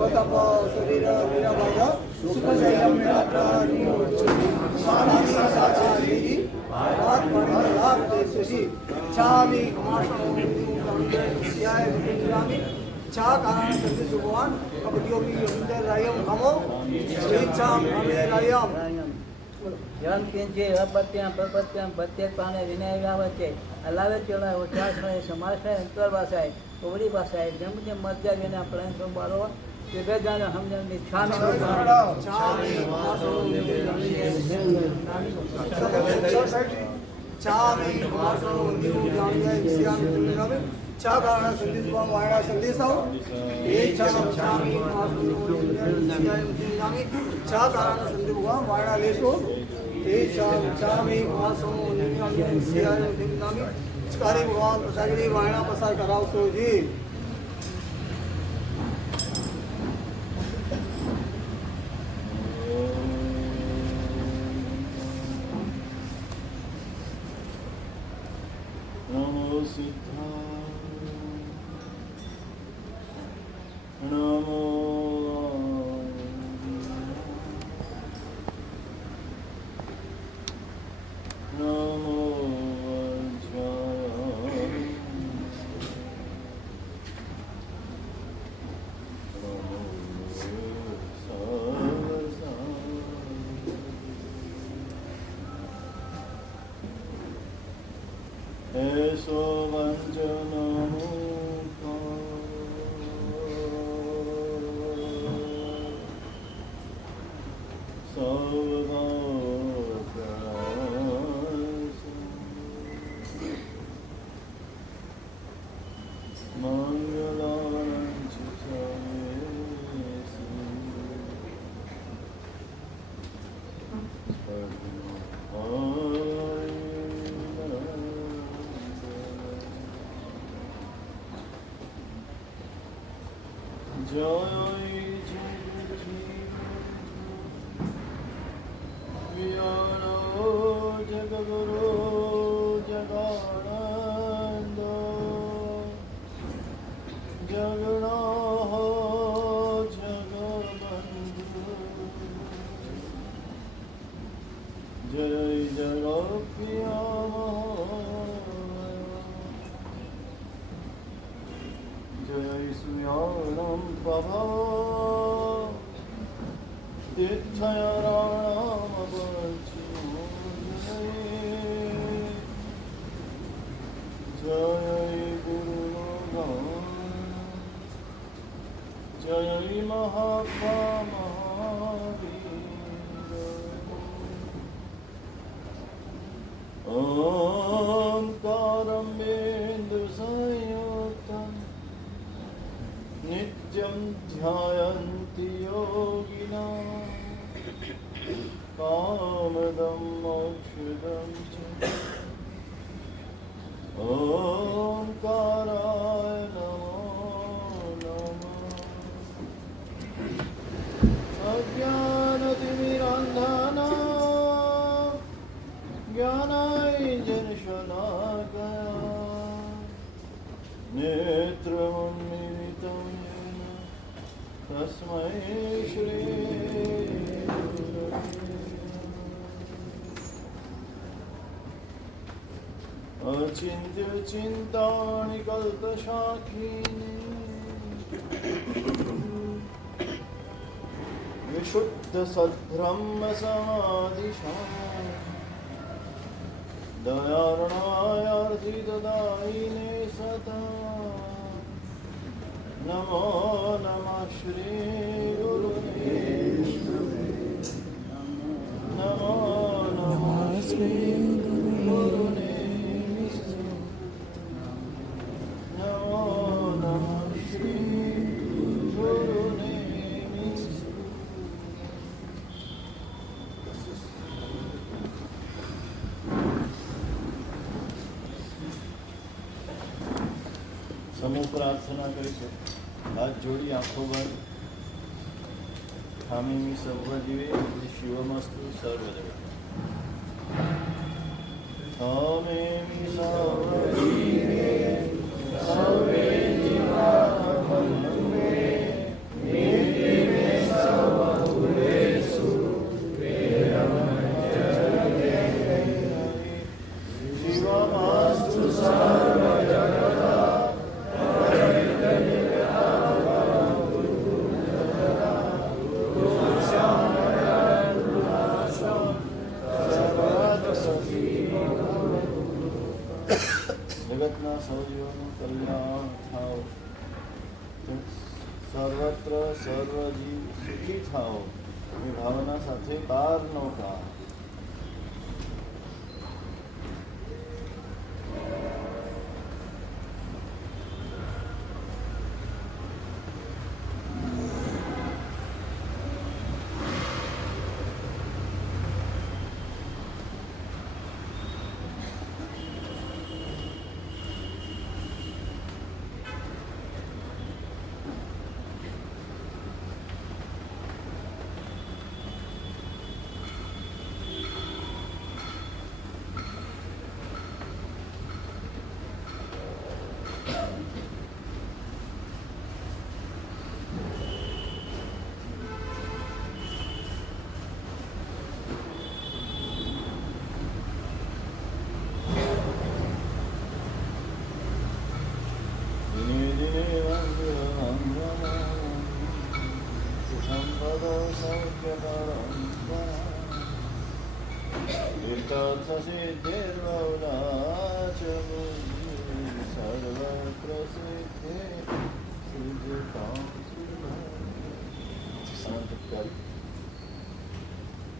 तप शरीर विरभज सुखजयं प्राप्तानि छामी छा कारण सत्य सुभवान कपटियों की अंदर रायम हमो स्वेच्छाम हमें रायम यम किंचे अपत्याम प्रपत्याम प्रत्येक पाने विनय व्यावचे अलावे चला उच्चारण समास है अंतर भाषा है कोवड़ी भाषा है जम के मध्य विना प्रण संभालो के बे जाने हम जन निछान छामी मासो न्यू जानिए सियाम नवे छा कारण संदेश वाणा संदेश आओ ए छामी मासो सियाम नवे छा कारण संदेश वाणा लेसो ए छामी मासो सियाम नवे चकारी भगवान प्रसादी वाणा पसार कराओ सो जी नमो सिद्धा नमो नमो ऐसो वंचन जगगुरु जगानंद जगन्नाथ जगबंधु जय जगप्रिया जय सुयानं प्रभव तीर्थयाराम जय गुरु जय महात्मा महावीर ओंकारं बिंदु संयुक्तं नित्यं ध्यायन्ति योगिनः कामदं मोक्षदं च ओंकाराय नमो नमः अज्ञानतिमिरान्धना ज्ञानाञ्जनशलाकया नेत्रमुन्मीलितं येन तस्मै श्री अचिन्त्य चिन्तानि कल्पशाखिनी विशुद्ध सद्ब्रह्म समाधिशां दयार्णायार्थितदायिने सदा नमो नमः श्री गुरुदेव नमो नमः श्री गुरुदेव समूह प्रार्थना करीશું हाथ जोड़ी आंखों बंद हामी सर्व जीवे शिवमस्तु सर्वजगत हामी सर्व जीवे सर्वे जीवा भवन्तु मे જગતના સૌ જીવોનું કલ્યાણ થાઓ, સર્વત્ર સર્વ જીવ સુખી થાઓ એ ભાવના સાથે 12 નૌકા.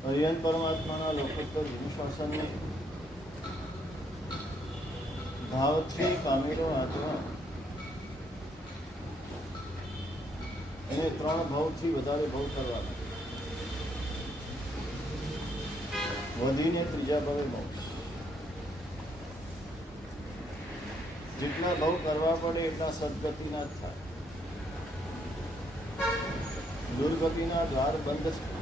હરિયન પરમાત્માના લોકોત્તર વિશ્વાસને ભાવથી પામેલો આત્મા એને 3 ભાવથી વધારે ભાવ કરવાના, વધીને 3જા ભાવે મોક્ષ. જેટલા ભાવ કરવા પડે એટલા સદગતિના જ થાય, દુર્ગતિના દ્વાર બંધ જ થાય.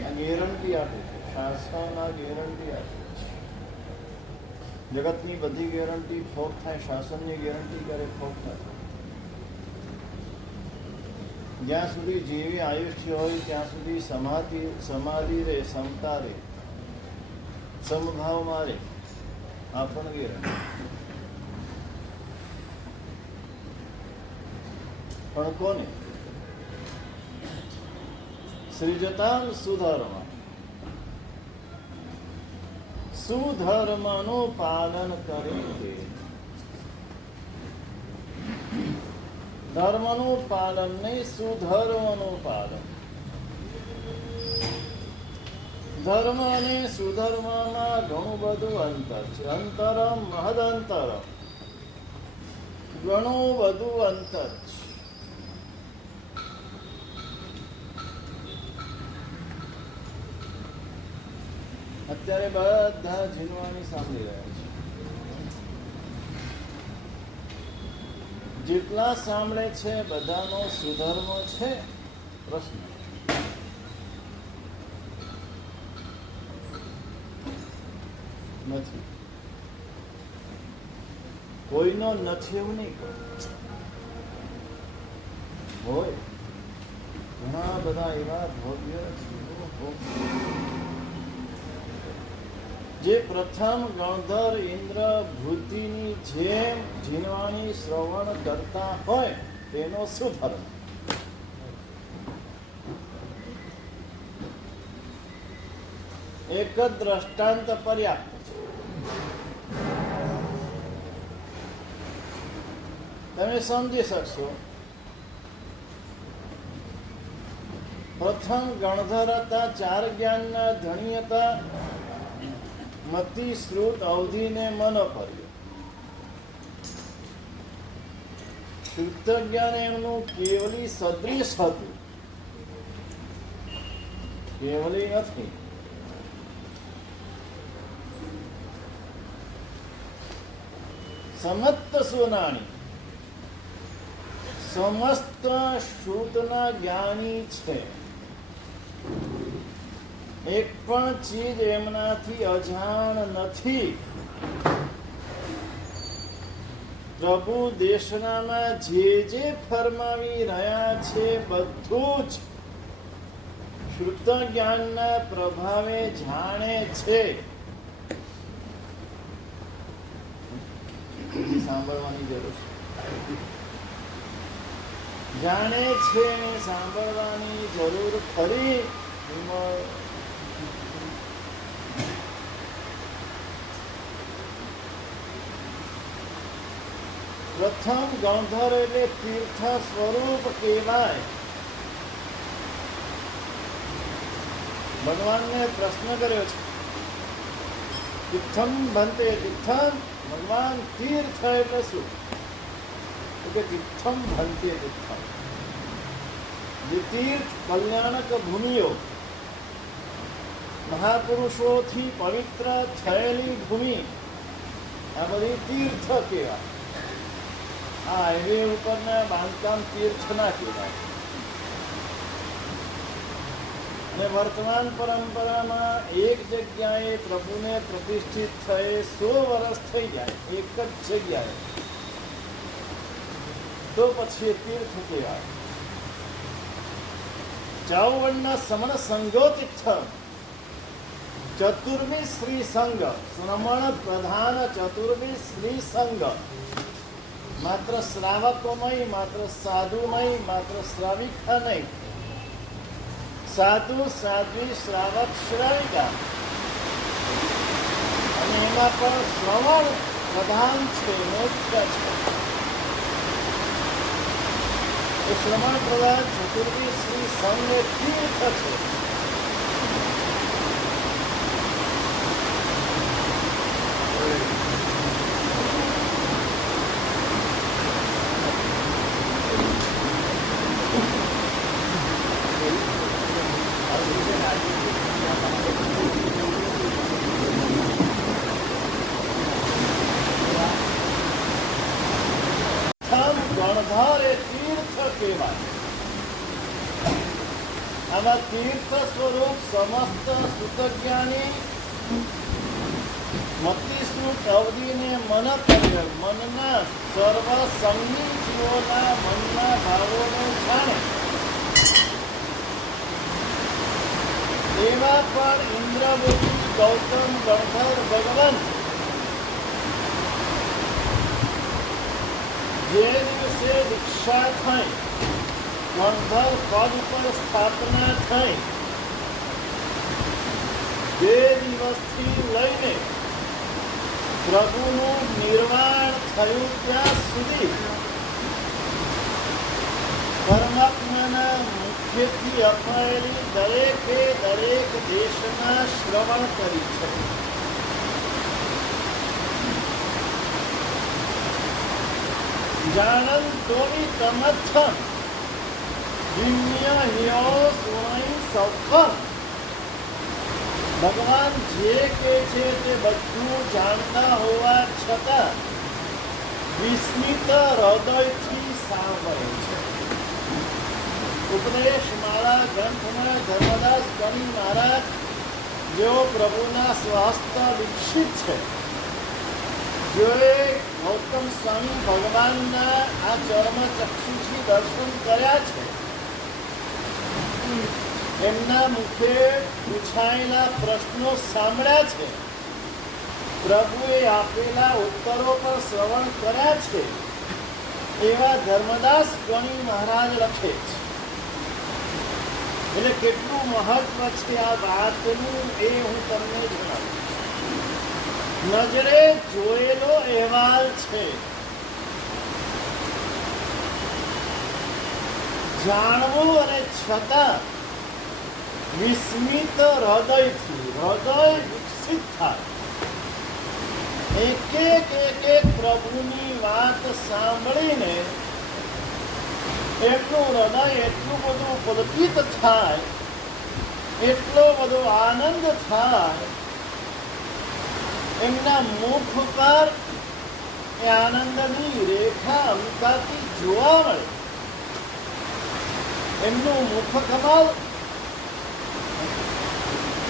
આ ગેરંટી આપે છે, શાસનના ગેરંટી આપે છે. જગતની બધી ગેરંટી ખોટ થાય, શાસનની ગેરંટી કરે ખોટ થાય. જ્યાં સુધી જેવી આયુષ્ય હોય ત્યાં સુધી સમાધિ રે, સમતા રે, સમભાવમાં રે, આ પણ ગેરંટી. પણ કોને? સૃજતામ સુધર્મ, સુધર્મનું પાલન કરે છે. ધર્મનું પાલન નહીં, સુધર્મનું પાલન. ધર્મ અને સુધર્મમાં ઘણું બધું અંતર છે. અંતરમ મહદંતરમ, ઘણું બધું અંતર છે. અત્યારે બધા જીનવાની સાંભળી રહ્યા છે. જેટલા સાંભળે છે બધાનો સુધર્મ છે? પ્રશ્ન નથી. કોઈનો નથી એવું નહીં કહો, હોય ઘણા બધા એવા ભવ્ય જે પ્રથમ ગણધર ઇન્દ્ર ભૂતિની જેમ જીનવાણી શ્રવણ કરતા હોય તેનો શું ધર્મ? એક જ દ્રષ્ટાંત પર્યાપ્ત છે. તમે સમજી શકશો. પ્રથમ ગણધર હતા, 4 જ્ઞાનના ધણી હતા. મતિ શ્રુત અવધિને મન કર્યો. શુદ્ધ જ્ઞાન એમનું કેવલી સદૃશ હતું, કેવલી નથી. સમસ્ત સુનાણી, સમસ્ત શુદ્ધના જ્ઞાની છે. એક પણ ચીજ એમનાથી અજાણ નથી. પ્રભુ દેશનામાં જે ફરમાવી રહ્યા છે બધું જ શુદ્ધ જ્ઞાનના પ્રભાવે જાણે છે. સાંભળવાની જરૂર છે. જાણે છે, સાંભળવાની જરૂર ખરી. પ્રથમ ગણધર એટલે તીર્થ સ્વરૂપ કહેવાય. ભગવાનને પ્રશ્ન કર્યો છે, તીર્થમ ભંતે તીર્થમ, ભગવાન તીર્થ એટલે શું? તો કે તીર્થમ ભંતે તીર્થમ, જે તીર્થ કલ્યાણક ભૂમિઓ, મહાપુરુષોથી પવિત્ર થયેલી ભૂમિ, આ બધી તીર્થ કહેવાય. આ હાઈવે ઉપરના બાંધકામ તીર્થ ના કહેવાય. અને વર્તમાન પરંપરામાં એક જગ્યાએ પ્રભુને પ્રતિષ્ઠિત થયે 100 વર્ષ થઈ જાય એક જ જગ્યાએ, તો પછી એ તીર્થ કહેવાય. 54 સમણ સંઘો તીર્થમ, ચતુર્મી શ્રી સંઘ, શ્રમણ પ્રધાન ચતુર્મી શ્રી સંઘ. માત્ર શ્રાવકો નહીં, માત્ર સાધુ નહીં, માત્ર શ્રાવિકા નહીં, સાધુ સાધ્વી શ્રાવક શ્રાવિકા, અને એમાં પણ શ્રવણ પ્રધાન છે, મુખ્ય છે. એ શ્રવણ પ્રધાન ચતુર્મી શ્રી સંઘ એ તીર્થ છે. ગણધર એ તીર્થ કહેવાય. આમાં તીર્થ સ્વરૂપ સમસ્ત સુતજ્ઞાની મતિસૂટ અવધિને મન કર્યો, મનના સર્વ સંગી જીવોના મનના ભાવોને જાણે. એવા પણ ઇન્દ્રવતી ગૌતમ ગણધર ભગવાન જે દિવસે દીક્ષા થઈ, ગણધર પદ પર સ્થાપના થઈ, બે દિવસથી લઈને પ્રભુનું નિર્વાણ થયું ત્યાં સુધી પરમાત્માના મુખ્યથી અપાયેલી દરેકે દરેક દેશના શ્રવણ કરી છે. જાનંતોની તમથમ દિવ્ય હિયો સુણઈ સૌખમ. ભગવાન જે કહે છે તે બધું જાણતા હોવા છતાં વિસ્મિત હૃદયથી સાંભળે છે. ઉપદેશ માળા ગ્રંથમાં ધર્મદાસ સ્વામી મહારાજ જેઓ પ્રભુના સ્વહસ્ત દીક્ષિત છે, જેઓએ ગૌતમ સ્વામી ભગવાનના આ ચર્મ ચક્ષુથી દર્શન કર્યા છે, એમના મુખે પૂછાયેલા પ્રશ્નો સાંભળ્યા છે, પ્રભુએ આપેલા ઉત્તરો પર શ્રવણ કર્યા છે, એવા ધર્મદાસ ગણી મહારાજ લખે છે. એટલે કેટલું મહત્વ છે આ વાતનું એ હું તમને જણાવું. નજરે જોયેલો અહેવાલ છે, જાણવું અને છતાં વિસ્મિત હૃદયથી હૃદય વિકસિત થાય. એક એક પ્રભુની વાત સાંભળીને એટલું હૃદય એટલું બધું પુલકિત થાય, એટલો બધો આનંદ થાય, એમના મુખ પર એ આનંદની રેખા અમતાથી જોવા મળે. એમનું મુખ કમળ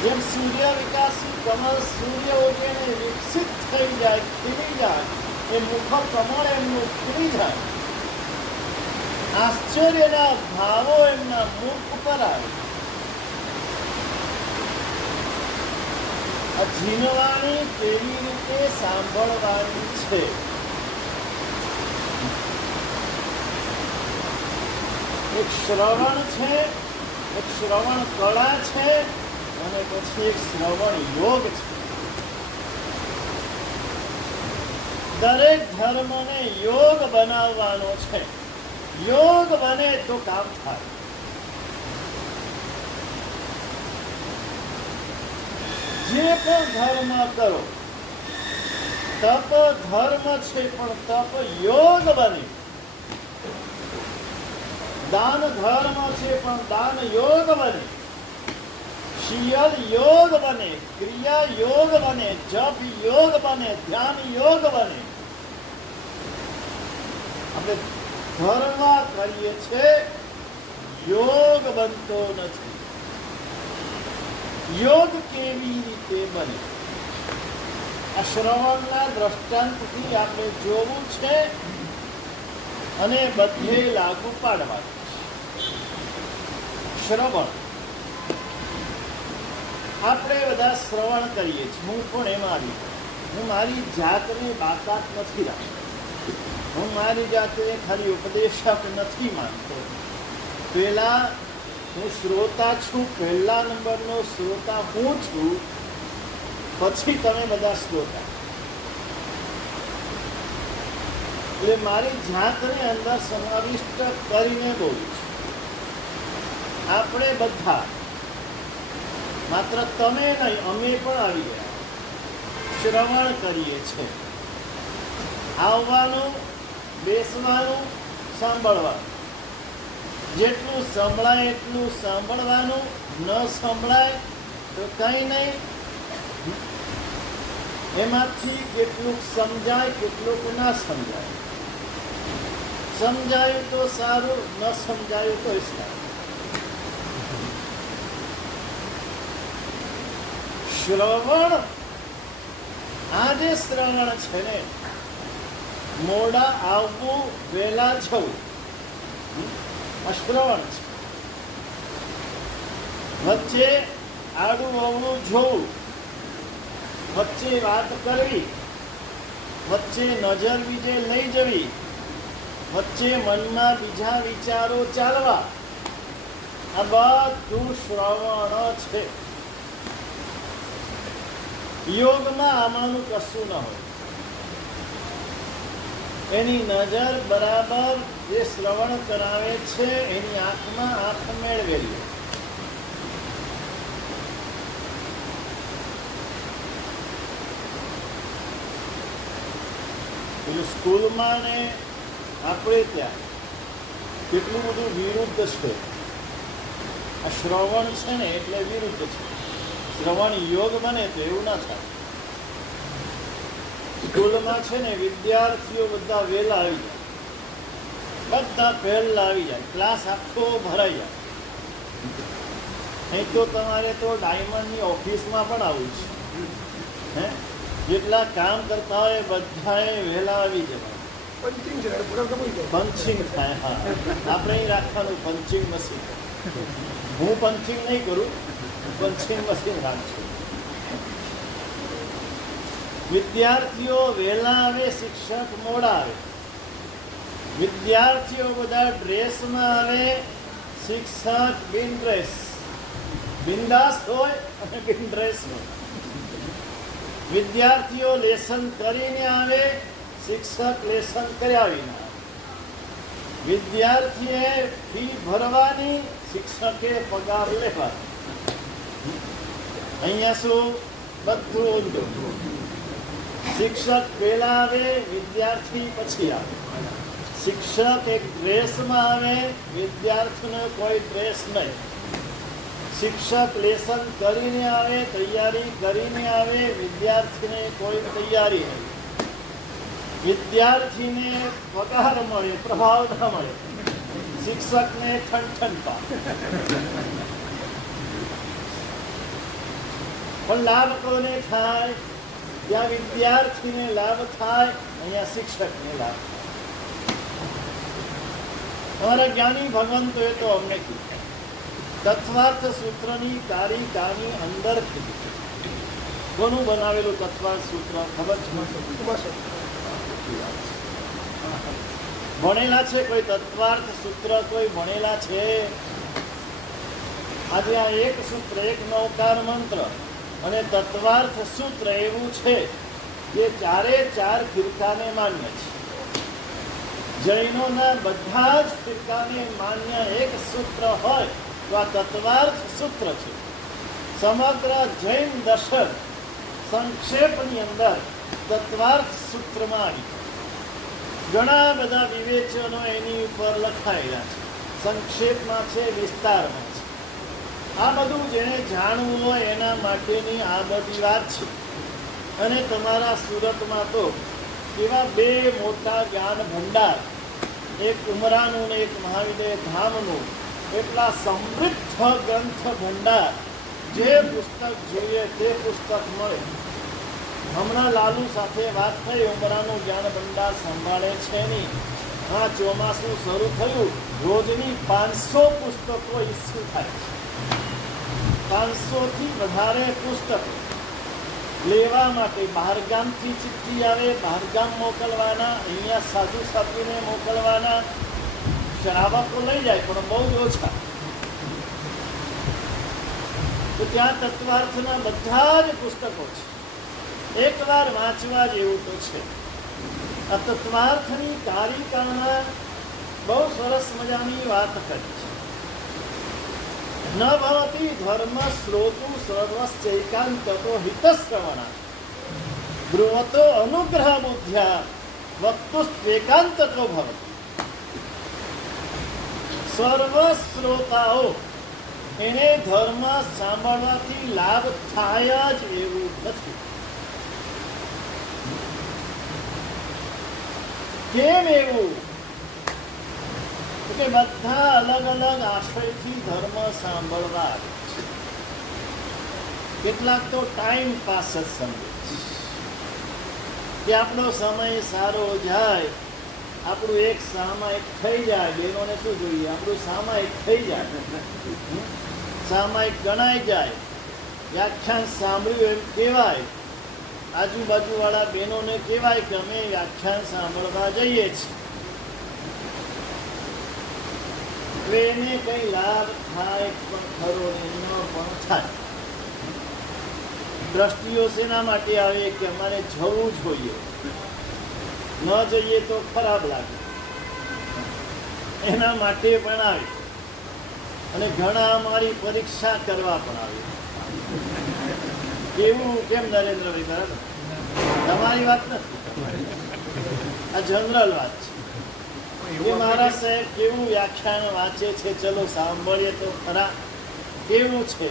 જેમ સૂર્ય વિકાસી કમળ સૂર્ય ઉગીને વિકસિત થઈ જાય, ખીલી જાય, એ મુખ કમળ એમનું ખીલી જાય. આશ્ચર્યના ભાવો એમના મુખ પર આવે. આ જીનવાણી કેવી રીતે સાંભળવાની છે? એક શ્રવણ છે, એક શ્રવણ કળા છે, અને પછી એક શ્રવણ યોગ છે. દરેક ધર્મને યોગ બનાવવાનો છે. યોગ બને તો કામ થાય. જે પણ ધર્મ કરો, તપ ધર્મ છે પણ તપ યોગ બને. દાન ધર્મ છે પણ દાન યોગ બને. શીલ યોગ બને, ક્રિયા યોગ બને, જપ યોગ બને, ધ્યાન યોગ બને. આપણે ધર્મ કરીએ છીએ, યોગ બનતો નથી. યોગ કેવી રીતે બને? આ શ્રવણના દ્રષ્ટાંતથી આપણે જોવું છે અને બધે લાગુ પાડવાનું. શ્રવણ આપણે બધા શ્રવણ કરીએ છીએ. હું પણ એમાં આવી. હું મારી જાતને બાકાત નથી રાખતો. હું મારી જાતને ખાલી ઉપદેશક નથી માનતો. પહેલા હું શ્રોતા છું. પહેલા નંબરનો શ્રોતા હું છું, પછી તમે બધા શ્રોતા. એટલે મારી જાતને અંદર સમાવિષ્ટ કરીને બોલું છું. આપણે બધા, માત્ર તમે નહીં, અમે પણ આવી ગયા, શ્રવણ કરીએ છીએ. આવવાનું, બેસવાનું, સાંભળવાનું. જેટલું સંભળાય એટલું સાંભળવાનું. ન સંભળાય તો કંઈ નહીં. એમાંથી કેટલુંક સમજાય, કેટલુંક ના સમજાય. સમજાયું તો સારું, ન સમજાયું તો સારું. શ્રવણ, આ જે શ્રવણ છે ને, મોડા આવવું, વહેલા જવું, આ શ્રવણ છે. વચ્ચે આડું અવળું જોવું, વચ્ચે વાત કરવી, વચ્ચે નજર બીજે લઈ જવી, વચ્ચે મનમાં બીજા વિચારો ચાલવા, આ બધું શ્રવણ છે. યોગમાં આમાંનું કશું ન હોય. એની નજર બરાબર જે શ્રવણ કરાવે છે એની આંખમાં આંખ મેળવેલી. પેલું સ્કૂલમાં ને આપણે ત્યાં કેટલું બધું વિરુદ્ધ છે. આ શ્રવણ છે ને એટલે વિરુદ્ધ છે. શ્રવણ યોગ બને તો એવું ના થાય. સ્કૂલમાં છે ને વિદ્યાર્થીઓ બધા વહેલા આવી જાય, બધા પહેલા આવી જાય, ક્લાસ આખો ભરાઈ જાય. નહીં તો તમારે તો ડાયમંડની ઓફિસમાં પણ આવું છે. હે, જેટલા કામ કરતા હોય બધાએ વહેલા આવી જવાય. પંચિંગ થાય. હા, આપણે અહીં રાખવાનું પંચિંગ મશીન. હું પંચિંગ નહીં કરું, પંચિંગ મશીન રાખશું. વિદ્યાર્થીઓ વહેલા આવે, શિક્ષક મોડા આવે. વિદ્યાર્થીઓ બધા ડ્રેસમાં આવે, શિક્ષક બિન ડ્રેસ, બિંદાસ હોય અને બિન ડ્રેસ હોય. વિદ્યાર્થીઓ લેસન કરીને આવે, શિક્ષક લેસન કરાવીને આવે. વિદ્યાર્થીએ ફી ભરવાની, શિક્ષકે પગાર લેવાનો. અહીંયા શું બધું ઊંધું. શિક્ષક પહેલા આવે, વિદ્યાર્થી પછી આવે. શિક્ષક એક ડ્રેસમાં આવે, વિદ્યાર્થીને કોઈ ડ્રેસ નહીં. શિક્ષક લેસન કરીને આવે, તૈયારી કરીને આવે, વિદ્યાર્થીને કોઈ તૈયારી નહીં. વિદ્યાર્થીને પગાર મળે, પ્રભાવ ના મળે, શિક્ષકને ઠંઠનતા. પણ લાભ કોને થાય? ત્યાં વિદ્યાર્થીને લાભ થાય, અહીંયા શિક્ષકને લાભ થાય. અમારા જ્ઞાની ભગવંતોએ તો અમને કીધું, તત્વાર્થ સૂત્રની કારિકાની અંદર કીધું. કોનું બનાવેલું તત્વાર્થ સૂત્ર ખબર છે? ભણેલા છે કોઈ તત્વાર્થ સૂત્ર? કોઈ ભણેલા છે? આજે આ એક સૂત્ર, એક નવકાર મંત્ર અને તત્વાર્થ સૂત્ર એવું છે એ ચારે ચાર ફિરકાને માન્ય છે. જૈનોના બધા જ ફિરકાને માન્ય એક સૂત્ર હોય તો આ તત્વાર્થ સૂત્ર છે. સમગ્ર જૈન દર્શન સંક્ષેપની અંદર તત્વાર્થ સૂત્રમાં આવી છે. ઘણા બધા વિવેચનો એની ઉપર લખાયેલા છે. સંક્ષેપમાં છે, વિસ્તારમાં છે. આ બધું જેને જાણવું હોય એના માટેની આ બધી વાત છે. અને તમારા સુરતમાં તો એવા બે મોટા જ્ઞાન ભંડાર, એક ઉમરાનું ને એક મહાવિદ્ય ધામનું, એટલા સમૃદ્ધ ગ્રંથ ભંડાર, જે પુસ્તક જોઈએ તે પુસ્તક મળે. હમણાં લાલુ સાથે વાત થઈ, ઉમરાનું જ્ઞાન ભંડાર સંભાળે છે નહીં. હા, ચોમાસું શરૂ થયું, રોજની 500 પુસ્તકો ઇસ્યુ થાય છે. 500થી વધારે પુસ્તક લેવા માટે બહારગામથી ચિઠ્ઠી આવે, બહારગામ મોકલવાના, અહીંયા સાધુ સાધુને મોકલવાના. શ્રાવકો લઈ જાય પણ બહુ જ ઓછા. તો ત્યાં તત્વાર્થના બધા જ પુસ્તકો છે. એકવાર વાંચવા જેવું તો છે. આ તત્વાર્થની કારિકામાં બહુ સરસ મજાની વાત કરી છે. ન ભવતી ધર્મ શ્રોતુ સર્વશ્ચૈકાંતતો હિતશ્રવણા બ્રુવતો અનુગ્રહ બુદ્ધ્યા વક્તુસ્ત્વેકાંતતો ભવતિ. સર્વ શ્રોતાઓ એને ધર્મ સાંભળવાથી લાભ થાય જ એવું નથી. કેમ એવું? કે બધા અલગ અલગ આશયથી ધર્મ સાંભળવા આવે છે. કેટલાક તો ટાઈમ પાસ જ સમજે છે કે આપણો સમય સારો જાય, આપણું એક સામાયિક થઈ જાય. બહેનોને શું જોઈએ? આપણું સામાયિક થઈ જાય, સામાયિક ગણાઈ જાય, વ્યાખ્યાન સાંભળ્યું એમ કહેવાય. આજુબાજુવાળા બહેનોને કહેવાય કે અમે વ્યાખ્યાન સાંભળવા જઈએ છીએ. એને કઈ લાભ થાય પણ ખરો ને ન પણ થાય. દ્રષ્ટિઓ શેના માટે આવે કે અમારે જવું જોઈએ, ન જઈએ તો ખરાબ લાગે, એના માટે પણ આવે. અને ઘણા અમારી પરીક્ષા કરવા પણ આવે. એવું કેમ નરેન્દ્રભાઈ? બરાબર, તમારી વાત નથી, આ જનરલ વાત છે. એ મારા સાહેબ કેવું વ્યાખ્યાન વાંચે છે, ચલો સાંભળીએ તો ખરા. કેવું છે?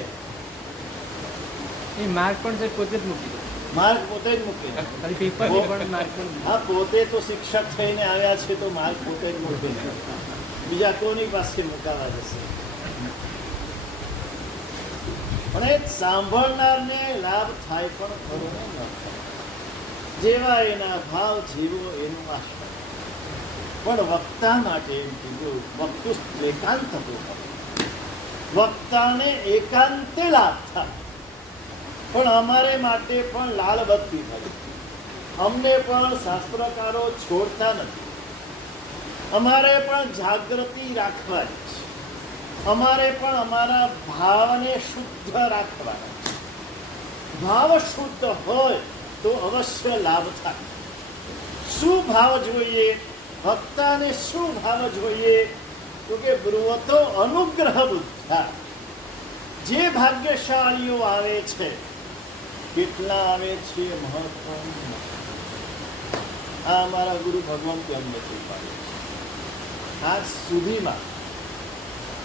એ માર્ક પણ છે પોતે જ મૂકી દો. માર્ક પોતે જ મૂકી દો. ખાલી પેપરની પણ માર્ક પણ હા, પોતે તો શિક્ષક થઈને આવ્યા છે તો માર્ક પોતે જ મૂકી દે. બીજા કોની પાસે મુકાવા જશે? પણ એ સાંભળનારને લાભ થાય પણ ખરો ને ન થાય. જેવા એના ભાવ, જેવો એનું આશ્રય. પણ વક્તા માટે એમ કીધું વક્તુ એકાંત થતું. વક્તાને એકાંતે લાભ થાય. પણ અમારે માટે પણ લાલબત્તી થાય. અમને પણ શાસ્ત્રકારો છોડતા નથી. અમારે પણ જાગૃતિ રાખવાની છે. અમારે પણ અમારા ભાવને શુદ્ધ રાખવાના છે. ભાવ શુદ્ધ હોય તો અવશ્ય લાભ થાય. શું ભાવ જોઈએ? ભક્તાને શું ભાવ જોઈએ? તો કે બ્રુવતો અનુગ્રહ બુદ્ધ્યા. જે ભાગ્યશાળીઓ આવે છે, કેટલા આવે છે મહત્વનું. આ અમારા ગુરુ ભગવંતે અમને કૃપાળુ છે. આજ સુધીમાં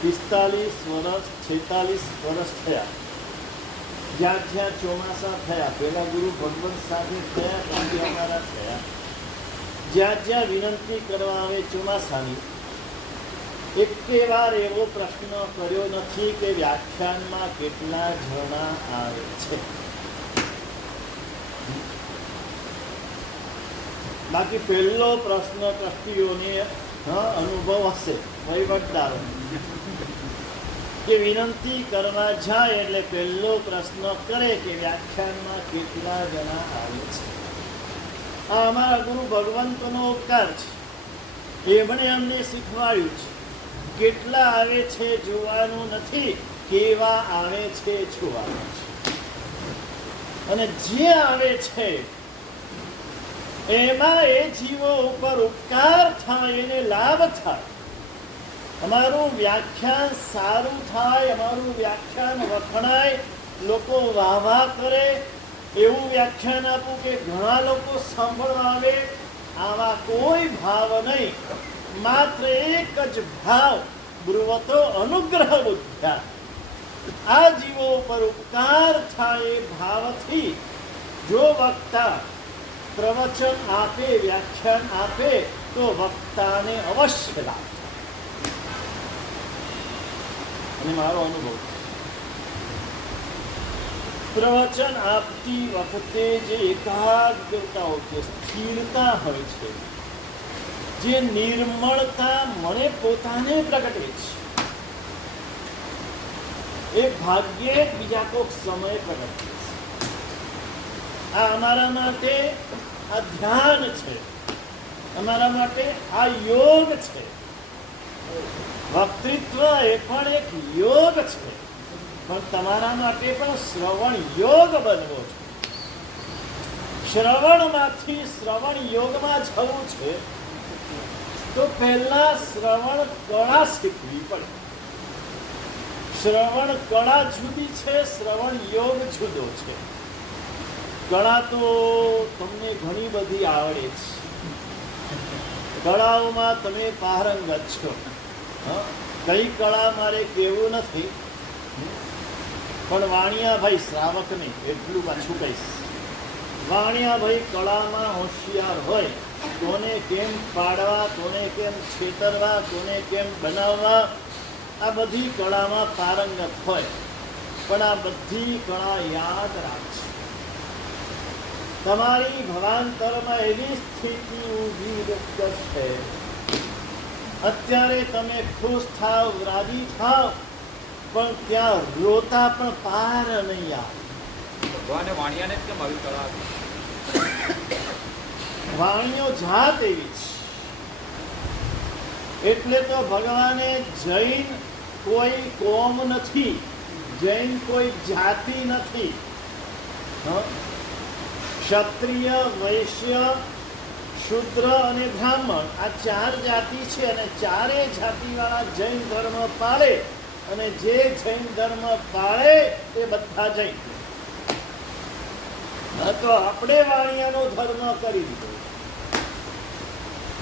45 વર્ષ 46 વર્ષ થયા. જ્યાં જ્યાં ચોમાસા થયા, પહેલા ગુરુ ભગવંત સાથે થયા, પછી અમારા થયા. જ્યાં જ્યાં વિનંતી કરવા આવે ચોમાસાની, એકે વાર એવો પ્રશ્ન કર્યો નથી કે વ્યાખ્યાનમાં કેટલા જણા આવે છે. બાકી પહેલો પ્રશ્ન ટ્રસ્ટીઓને અનુભવ હશે, વહીવટદારો, કે વિનંતી કરવા જાય એટલે પહેલો પ્રશ્ન કરે કે વ્યાખ્યાનમાં કેટલા જણા આવે છે. આ અમારા ગુરુ ભગવંતનો ઉપકાર છે. એમણે અમને શીખવાડ્યું છે કેટલા આવે છે જોવાનું નથી, કેવા આવે છે જોવાનું છે. અને જે આવે છે એમાં એ જીવો ઉપર ઉપકાર થાય, એને લાભ થાય, અમારું વ્યાખ્યાન સારું થાય, અમારું વ્યાખ્યાન વખણાય, લોકો વાહ કરે, એવું વ્યાખ્યાન આપું કે ઘણા લોકો સાંભળવા આવે, આવા કોઈ ભાવ નહીં. માત્ર એક જ ભાવ, બ્રુવતો અનુગ્રહ બુદ્ધ્યા. આ જીવો પર ઉપકાર થાય એ ભાવથી જો વક્તા પ્રવચન આપે, વ્યાખ્યાન આપે, તો વક્તાને અવશ્ય લાભ થાય. અને મારો અનુભવ, પ્રવચન આપતી વખતે જે એકાગ્રતા હોય છે, સ્થિરતા હોય છે, જે નિર્મળતા મને પોતાને પ્રગટે છે, એ ભાગ્યે બીજા કોઈક સમય પ્રગટે છે. આ અમારા માટે આ ધ્યાન છે, અમારા માટે આ યોગ છે. વક્તૃત્વ એ પણ એક યોગ છે, પણ તમારા માટે પણ શ્રવણ યોગ બનવો છે. શ્રવણમાંથી શ્રવણ યોગમાં જવું છે, તો પહેલા શ્રવણ કળા શીખવી પડે. શ્રવણ કળા જુદી છે, શ્રવણ યોગ જુદો છે. કળા તો તમને ઘણી બધી આવડે છે, કળાઓમાં તમે પારંગત છો. કઈ કળા મારે કહેવું નથી, પણ વાણિયાભાઈ શ્રાવક નહીં એટલું પાછું કહીશ. વાણિયાભાઈ કળામાં હોશિયાર હોય, કોને કેમ પાડવા, કોને કેમ છેતરવા, કોને કેમ બનાવવા, આ બધી કળામાં પારંગત હોય. પણ આ બધી કળા યાદ રાખશે. તમારી ભવાંતરમાં એવી સ્થિતિ ઊભી કરશે, અત્યારે તમે ખુશ થાવ, રાજી થાવ, પણ ત્યાં રોતા પણ પાર નહીં આવે. ભગવાને વાણિયાને કેમ આવી કળા આપી? વાણીઓ જાત એવી છે. એટલે તો ભગવાને જૈન કોઈ કોમ નથી, જૈન કોઈ જાતિ નથી. ક્ષત્રિય, વૈશ્ય, શૂદ્ર અને બ્રાહ્મણ, આ 4 જાતિ છે, અને 4 જાતિવાળા જૈન ધર્મ પાળે, અને જે જૈન ધર્મ પાળે એ બધા જૈન. તો આપણે વાણિયાનો ધર્મ કરી દીધો,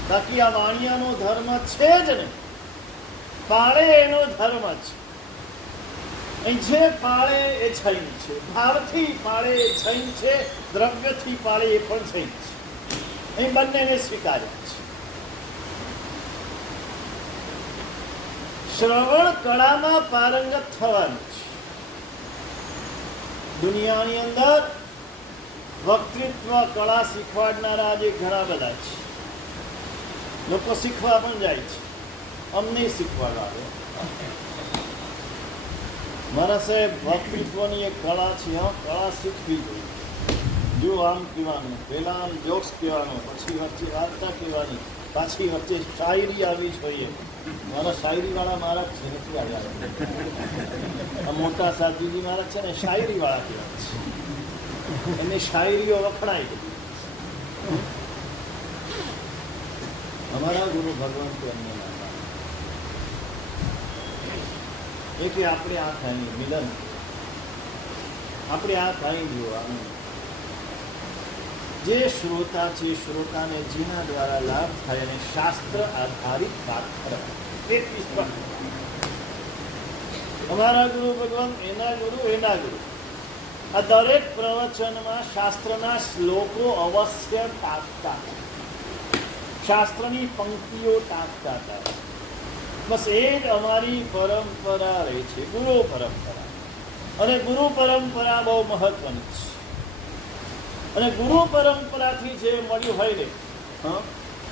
બાકી આ વાણિયાનો ધર્મ છે જ નહીં. પાળે એનો ધર્મ છે. જે પાળે એ જૈન છે, ભાવથી પાળે એ જૈન છે, દ્રવ્યથી પાળે એ પણ જૈન છે. એ બંનેને સ્વીકાર્યા છે. શ્રવણ કળામાં પારંગત થવાનું છે. દુનિયાની અંદર વક્તૃત્વ કળા શીખવાડનારા આજે ઘણા બધા છે. લોકો શીખવા પણ જાય છે, અમને શીખવાડવા આવે. મારા સાહેબ, વક્તૃત્વની એક કળા છે, કળા શીખવી જોઈએ. જો આમ કહેવાનું, પહેલાં આમ જોક્સ કહેવાનું, પછી વચ્ચે વાર્તા કહેવાની, પાછી વચ્ચે શાયરી આવી જોઈએ. મારા શાયરીવાળા મારા છે, નથી આવ્યા. આ મોટા સાધુજી મારા છે ને શાયરીવાળા કહેવાય છે. એમની શાયરીઓ વખણાય ગઈ. અમારા ગુરુ ભગવાન તો એમને એ કે આપણે આ થાય મિલન, આપણે આ થાય જોવાનું. જે શ્રોતા છે, શ્રોતાને જેના દ્વારા લાભ થાય અને શાસ્ત્ર આધારિત વાત કરવા, એટલી સ્પષ્ટ. અમારા ગુરુ ભગવાન, એના ગુરુ, એના ગુરુ. આ દરેક પ્રવચનમાં શાસ્ત્રના શ્લોકો અવશ્ય ટાંકતા, શાસ્ત્રની પંક્તિઓ ટાંકતા હતા. બસ એ જ અમારી પરંપરા રહી છે, ગુરુ પરંપરા. અને ગુરુ પરંપરા બહુ મહત્વની છે. અને ગુરુ પરંપરાથી જે મળ્યું હોય ને,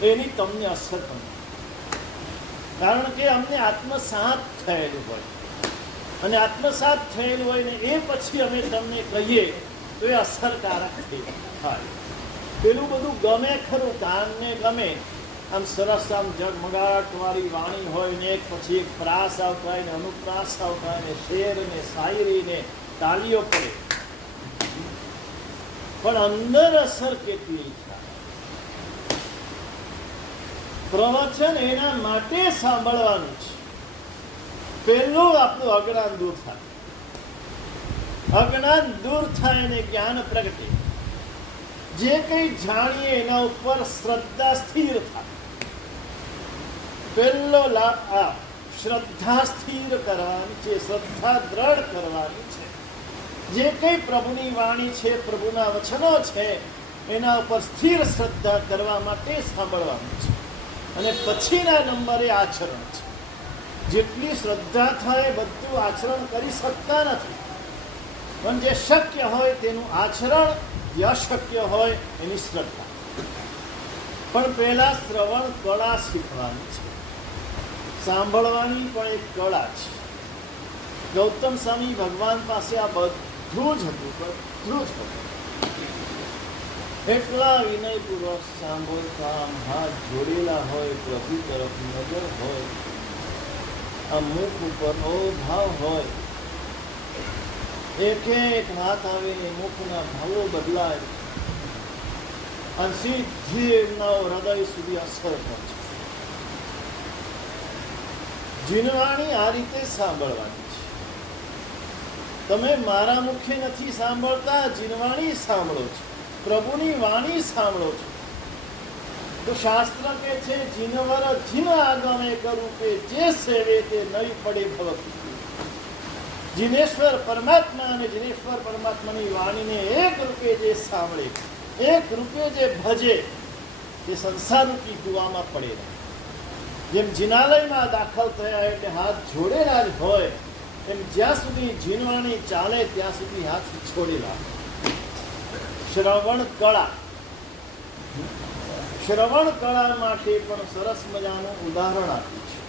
એની તમને અસર પણ, કારણ કે અમને આત્મસાત થયેલું હોય, અને આત્મસાત થયેલું હોય ને એ પછી અમે તમને કહીએ તો એ અસરકારક થાય. પેલું બધું ગમે ખરું, કાનને ગમે, આમ સરસ આમ જગમગાટવાળી વાણી હોય ને એક પછી એક પ્રાસ આવતા હોય ને અનુપ્રાસ આવતા હોય ને શેર ને શાયરી ને તાલીઓ પડે, પણ અંદર અસર કેટલી થાય પ્રવચન એના માટે સાંભળવાનું છે. પહેલું આપણું અજ્ઞાન દૂર થાય. અજ્ઞાન દૂર થાય અને જ્ઞાન પ્રગટે. જે કંઈ જાણીએ એના ઉપર શ્રદ્ધા સ્થિર થાય. પહેલો લાભ આ શ્રદ્ધા સ્થિર કરવાની છે, શ્રદ્ધા દ્રઢ કરવાની છે. જે કંઈ પ્રભુની વાણી છે, પ્રભુના વચનો છે, એના ઉપર સ્થિર શ્રદ્ધા કરવા માટે સાંભળવાનું છે. અને પછીના નંબરે આચરણ છે. જેટલી શ્રદ્ધા થાય બધું આચરણ કરી શકતા નથી, પણ જે શક્ય હોય તેનું આચરણ, જે અશક્ય હોય એની શ્રદ્ધા. પણ પહેલા શ્રવણ કળા શીખવાની છે. સાંભળવાની પણ એક કળા છે. ગૌતમ સ્વામી ભગવાન પાસે આ બધું જ હતું, બધું જ હતું. એટલા વિનયપૂર્વક સાંભળતા, હાથ જોડેલા હોય, પ્રભુ તરફ નજર હોય, આ મુખ ઉપર ભાવ હોય. એક એક વાત આવીને મુખના ભાવો બદલાય અને સીધી એમના હૃદય સુધી અસર પહોંચે. જીનવાણી આ રીતે સાંભળવાની છે. તમે મારા મુખે નથી સાંભળતા, જીનવાણી સાંભળો છો, પ્રભુની વાણી સાંભળો છો. તો શાસ્ત્ર કે છે જીનવર જીન આગમે કરું કે જે સેવે તે નહીં પડે ભવતી. જીનેશ્વર પરમાત્મા અને જીનેશ્વર પરમાત્માની વાણીને એક રૂપે જે સાંભળે, એક રૂપે જે ભજે, તે સંસારરૂપી કુવામાં પડે નહીં. જેમ જિનાલયમાં દાખલ થયા એટલે હાથ જોડેલા જ હોય, એમ જ્યાં સુધી જીનવાણી ચાલે ત્યાં સુધી હાથ છોડેલા. શ્રવણ કળા, શ્રવણ કળા માટે પણ સરસ મજાનું ઉદાહરણ આપ્યું છે.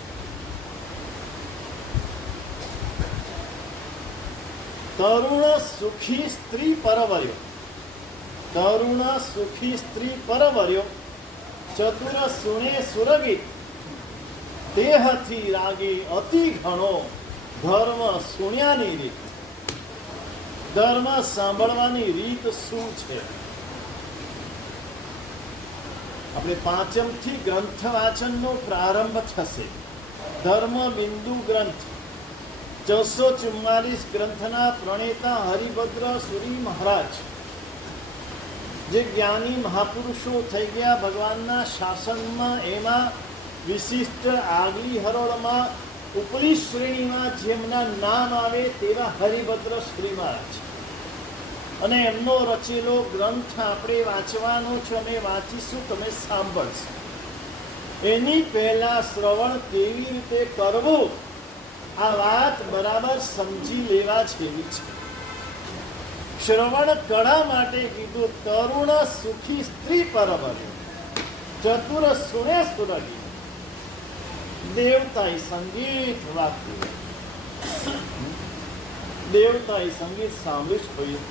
તરુણ સુખી સ્ત્રી પરવર્યો, તરુણ સુખી સ્ત્રી પરવર્યો, ચતુર સુણે સુરગીત, દેહથી રાગી અતિ ઘણો, ધર્મ સુણ્યાની રીત. ધર્મ સાંભળવાની રીત શું છે? આપણે પાંચમથી ગ્રંથ વાચનનો પ્રારંભ થશે. ધર્મ બિંદુ ગ્રંથ 444 ગ્રંથના પ્રણેતા હરિભદ્ર સુરી મહારાજ, જે જ્ઞાની મહાપુરુષો થઈ ગયા ભગવાનના શાસનમાં, એમાં વિશિષ્ટ આગલી હરોળમાં ઉપરી શ્રેણીમાં જેમના નામ આવે તેવા હરિભદ્ર શ્રી મહારાજ. અને એમનો રચેલો ગ્રંથ આપણે વાંચવાનો છે, અમે વાંચીશું, તમે સાંભળશો. એની પહેલા શ્રવણ કેવી રીતે કરવું, આ વાત બરાબર સમજી લેવા જેવી છે. શ્રવણ કળા માટે કીધું તરુણ સુખી સ્ત્રી પરવર્યો, ચતુર સુણે સુરગી, દેવતાઈ સંગીત વાગતું. દેવતાઈ સંગીત સાંભળ્યું જ હોય.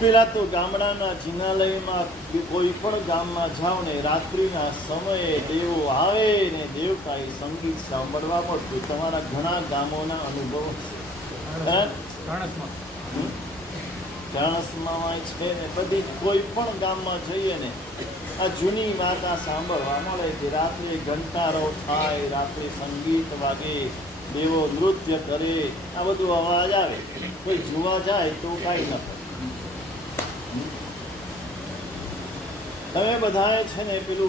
પેલા તો ગામડાના જિનાલયમાં કોઈ પણ ગામમાં જાઓ ને રાત્રિના સમયે દેવો આવે ને દેવતાઈ સંગીત સાંભળવા મળતું. તમારા ઘણા ગામોના અનુભવો છે. ચાણસમાં છે ને બધી કોઈ પણ ગામમાં જઈએ ને આ જૂની વાર્તા સાંભળવા મળે છે. રાત્રે ઘંટારો થાય, રાત્રે સંગીત વાગે, દેવો નૃત્ય કરે, આ બધું અવાજ આવે. કોઈ જોવા જાય તો કાંઈ ન થાય. તમે બધાએ છે ને પેલો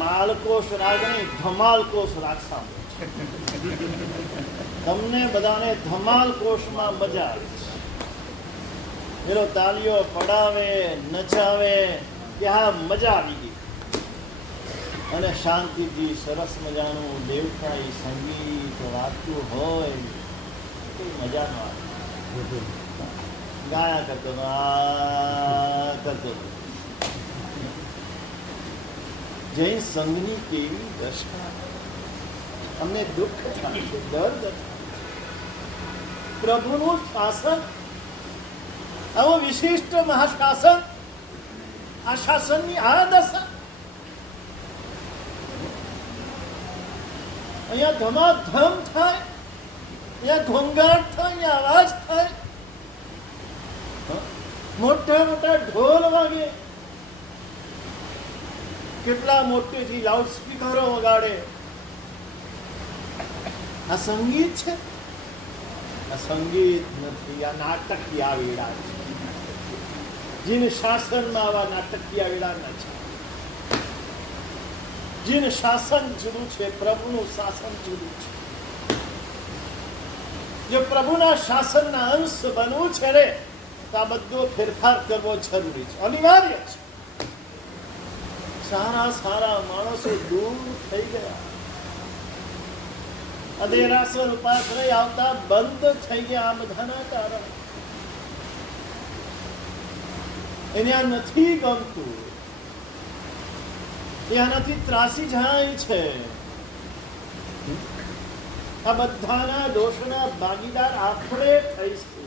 માલકોશ રાગ નહીં, ધમાલકોશ રાગ સાંભળો. તમને બધાને ધમાલકોશમાં મજા આવે છે. પેલો તાલીઓ પડાવે, નચાવે કે હા મજા આવી ગઈ. અને શાંતિથી સરસ મજાનું દેવતાઈ સંગીત વાગતું હોય, મજા ન આવે. ગાયા કરતો કરતો જૈન સંઘની કેવી દશા. અમને દુઃખ થાય છે, દર્દ થાય. પ્રભુનું શાસન, આવું વિશિષ્ટ મહાશાસન, આ શાસનની આ દશા. અહીંયા ધમાધમ થાય, અહીંયા ઘોંઘાટ થાય, અહીંયા અવાજ થાય, મોટા મોટા ઢોલ વાગે, કેટલા મોટેથી લાઉડ સ્પીકરો વગાડે. આ સંગીત છે? આ સંગીત નથી, આ નાટકીય વેળા છે. જીન શાસનમાં આવા નાટકીય વેળા નથી. જીન શાસન જુદું છે, પ્રભુનું શાસન જુદું છે. જો પ્રભુના શાસનના અંશ બનવું છે ને, તો આ બધો ફેરફાર કરવો જરૂરી છે, અનિવાર્ય છે. સારા સારા માણસો દૂર થઈ ગયા. અદેરાસર ઉપાસને આવતા બંધ થઈ ગયા. આ બધાના કારણે એને આ નથી ગમતું. એનાથી ત્રાસી જાય છે. આ બધાના દોષના ભાગીદાર આપણે થઈશું.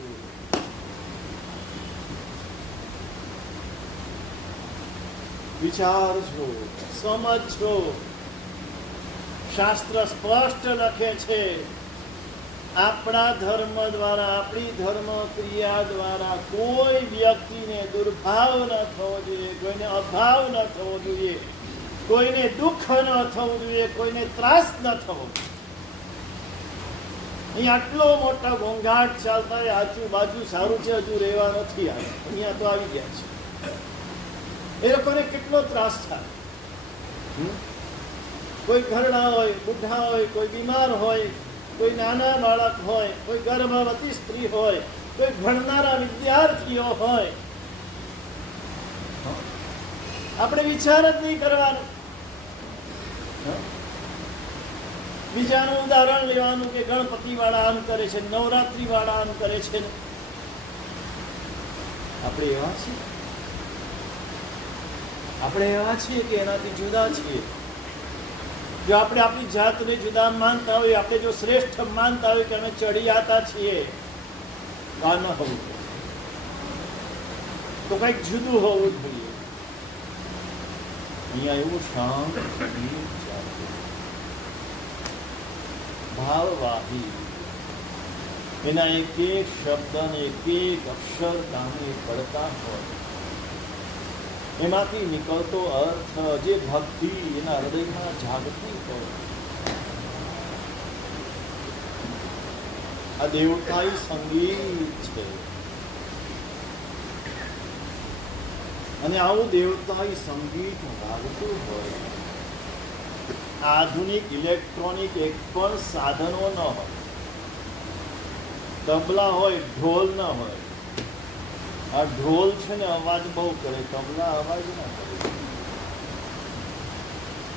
વિચારજો, સમજો. શાસ્ત્ર સ્પષ્ટ લખે છે, આપણા ધર્મ દ્વારા, આપણી ધર્મ ક્રિયા દ્વારા કોઈ વ્યક્તિને દુર્ભાવ ન થવો જોઈએ, કોઈને અભાવ ન થવો જોઈએ, કોઈને દુઃખ ન થવું જોઈએ, કોઈને ત્રાસ ન થવો. અહીં આટલો મોટો ઘોંઘાટ ચાલતા હોય, આજુબાજુ સારું છે, હજુ રહેવા નથી આવ્યા, અહીંયા તો આવી ગયા છે. એ લોકોને કેટલો ત્રાસ થાય. કોઈ ઘરડા હોય, બુઢા હોય, કોઈ બીમાર હોય, કોઈ નાના બાળક હોય, કોઈ ગર્ભવતી સ્ત્રી હોય, કોઈ ભણનારા વિદ્યાર્થીઓ હોય. આપણે વિચાર જ નહીં કરવાનો. બીજાનું ઉદાહરણ લેવાનું કે ગણપતિ વાળા આમ કરે છે, નવરાત્રી વાળા આમ કરે છે. આપણે એવા છીએ? આપણે એવા છીએ કે એનાથી જુદા છીએ? જો આપણે આપણી જાતને જુદા માનતા હોય, આપણે જો શ્રેષ્ઠ માનતા હોય કે અમે ચડિયાતા છીએ, તો આ ન હોવું જોઈએ. તો કંઈક જુદું હોવું જોઈએ. અહીંયા એવું શાંત ભાવવાહી, એના એક એક શબ્દ ને એક એક અક્ષર કાને પડતા હોય, એમાંથી નીકળતો અર્થ, જે ભક્તિ એના હૃદયમાં જાગતી હોય. આ દેવતાઈ સંગીત છે. અને આવું દેવતાઈ સંગીત વાગતું હોય, આધુનિક ઇલેક્ટ્રોનિક એક પણ સાધનો ન હોય, તબલા હોય, ઢોલ ન હોય. આ ઢોલ છે ને અવાજ બહુ કરે, તબલા અવાજ ના કરે.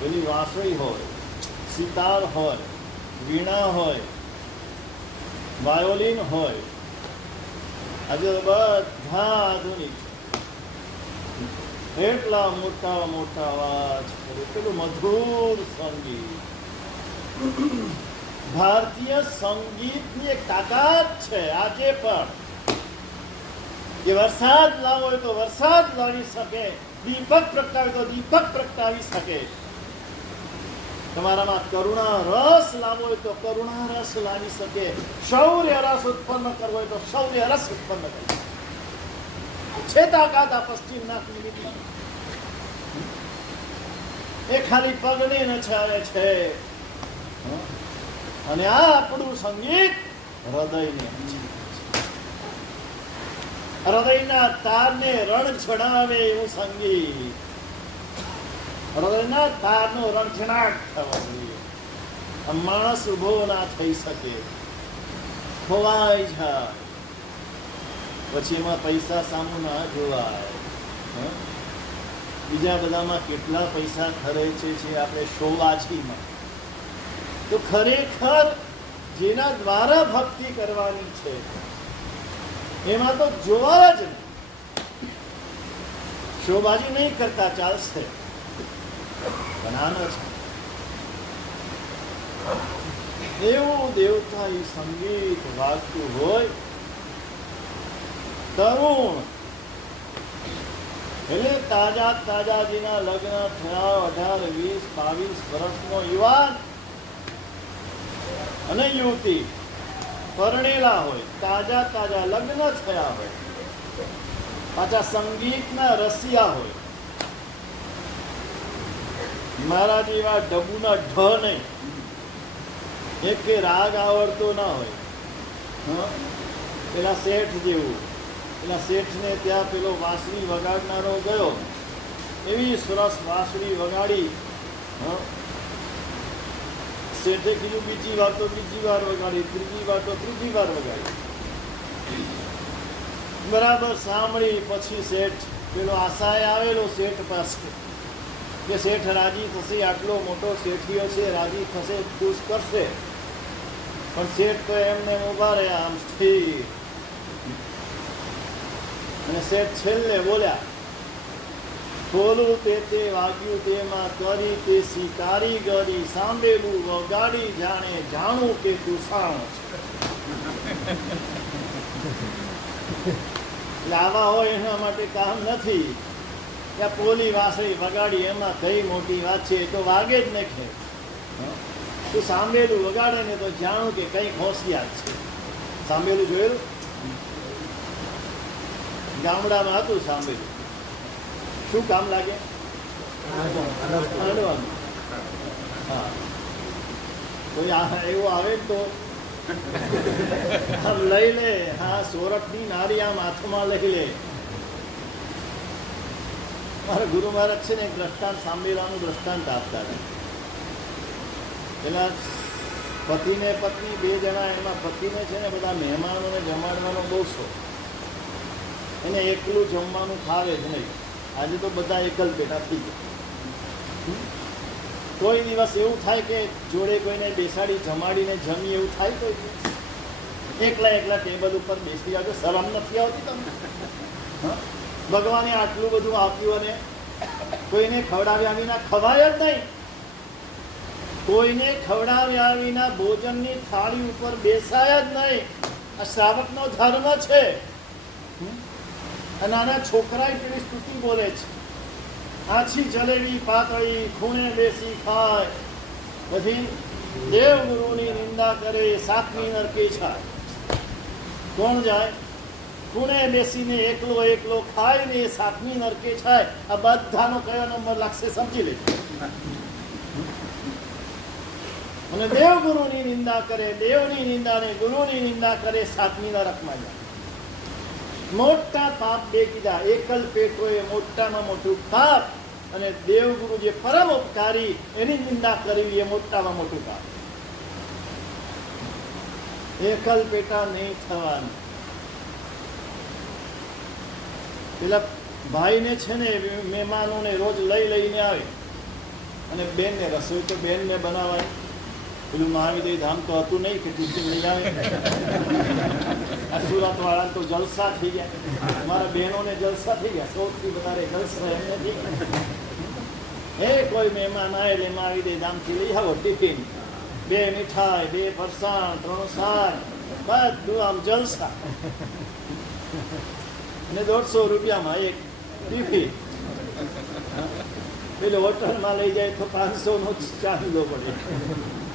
એની વાંસળી હોય, સિતાર હોય, વીણા હોય, વાયોલિન હોય. આજે બધા આધુનિક છે. એટલા મોટા મોટા અવાજ કરે, પેલું મધુર સંગીત. ભારતીય સંગીતની એક તાકાત છે આજે પણ. જે વરસાદ લાવો હોય તો વરસાદ લાવી શકે, દીપક પ્રગટાવે તો દીપક પ્રગટાવી શકે. તમારામાં કરુણા રસ લાવો હોય તો કરુણા રસ લાવી શકે. શૌર્ય રસ ઉત્પન્ન કરવો હોય તો શૌર્ય રસ ઉત્પન્ન કરી શકે. છે તાકાત આ પશ્ચિમના નિમિત્તમાં. એ ખાલી પગને નચાવે છે. અને આ આપણું સંગીત હૃદયને હૃદયના તારને રણ ચડાવે એવું સંગીત. હૃદયના તારનો રણઝણાટ થવો જોઈએ. માણસ ઉભો ના થઈ શકે, ખોવાઈ જાય. પછી એમાં પૈસા સામું ના જોવાય. બીજા બધામાં કેટલા પૈસા ખર્ચે છે આપણે શોબાજીમાં. તો ખરેખર જેના દ્વારા ભક્તિ કરવાની છે એમાં તો જોવા જ નહીં. શોબાજી નહીં કરતા ચાલશે, બનાનો છે એવું દેવતા એ સંગીત વાગતું હોય. તરુણ એટલે તાજા તાજા જેના લગ્ન થયા 18, 20, 22 વર્ષનો યુવાન અને યુવતી પરણેલા હોય, તાજા તાજા લગ્ન થયા હોય, પાછા સંગીતના રસિયા હોય, મારા જેવા ડબુના ઢ નહીં, એક કે રાગ આવડતો ના હોય. હા, પેલા શેઠ જેવું, પેલા શેઠને ત્યાં પેલો વાંસળી વગાડનારો ગયો, એવી સરસ વાંસળી વગાડી. હા, શેઠે કીધું બીજી વાર તો બીજી વાર વગાડી, ત્રીજી વાર તો ત્રીજી વાર વગાડી. બરાબર સાંભળી પછી શેઠ પેલો આશાએ આવેલો શેઠ પાસે કે શેઠ રાજી થશે, આટલો મોટો શેઠિયો છે, રાજી થશે, ખુશ કરશે. પણ શેઠ તો એમને ઊભા રહ્યા આમ સ્થિર. અને શેઠ છેલ્લે બોલ્યા, ખોલું તે વાગ્યું તેમાં કરી તે કારીગરી, સાંભળેલું વગાડી જાણે જાણું કે તું સાણ છે. એટલે આવા હોય એના માટે કામ નથી. ત્યાં પોલી વાંસળી વગાડી એમાં કઈ મોટી વાત છે, એ તો વાગે જ નહીં. તું સાંભળેલું વગાડે ને તો જાણું કે કંઈક હોશિયાર છે. સાંભળેલું જોયેલું? ગામડામાં હતું સાંભળેલું. શું કામ લાગે? હાંડવાનું. હા, કોઈ એવું આવે ને તો આમ લઈ લે. હા, સોરઠની નારી આમ હાથમાં લઈ લે. મારા ગુરુ મહારાજ છે ને એક દ્રષ્ટાંત સાંભળવાનું દ્રષ્ટાંત આપતા હતા. પેલા પતિ ને પત્ની બે જણા, એમાં પતિને છે ને બધા મહેમાનોને જમાડવાનો બહુ શોખ. એને એકલું જમવાનું ખાવે જ નહીં. આજે તો બધા એકલ પેટા થઈ ગયા. કોઈ દિવસ એવું થાય કે જોડે કોઈને બેસાડી જમાડીને જમી, એવું થાય કોઈ દિવસ? એકલા એકલા ટેબલ ઉપર બેસી જાવ, શરમ નથી આવતી તમને? ભગવાને આટલું બધું આપ્યું અને કોઈને ખવડાવ્યા વિના ખવાય જ નહીં. કોઈને ખવડાવ્યા વિના ભોજનની થાળી ઉપર બેસાય જ નહીં. આ શ્રાવકનો ધર્મ છે. નાના છોકરાએ પેલી સ્તુતિ બોલે છે, આછી જલેબી પાતળી ખૂણે બેસી ખાય, પછી દેવ ગુરુની નિંદા કરે, સાતમી નરકે જાય. કોણ જાય? ખૂણે બેસીને એકલો એકલો ખાય ને એ સાતમી નરકે જાય. આ બધાનો કયો નંબર લાગશે સમજી લેજો. અને દેવ ગુરુની નિંદા કરે, દેવની નિંદા ને ગુરુની નિંદા કરે, સાતમી નરકમાં જાય. મોટા પાપ બે કીધા. એકલ પેટોએ મોટામાં મોટું પાપ, અને દેવગુરુ જે પરમ ઉપકારી એની નિંદા કરવી એ મોટામાં મોટું પાપ. એકલ પેટા નહીં થવાનું. પેલા ભાઈને છે ને મહેમાનોને રોજ લઈને આવે, અને બેનને રસોઈ તો બેનને બનાવાય. પેલું મહાવીર ધામ તો હતું નહીં કે ટિફિન લઈ આવે. આ સુરત વાળા તો જલસા થઈ ગયા. મારા બહેનોને જલસા થઈ ગયા. સૌથી વધારે જલસા એમને થઈ ગયા. એ કોઈ મહેમાન આવે એટલે મહાવીર ધામથી લઈ આવો ટિફિન, 2 મીઠાઈ, 2 ફરસાણ, 3 શાક, બધું આમ જલસા. અને 150 રૂપિયામાં એક ટિફિન. પેલો હોટલમાં લઈ જાય તો 500નો ચાંદલો પડે,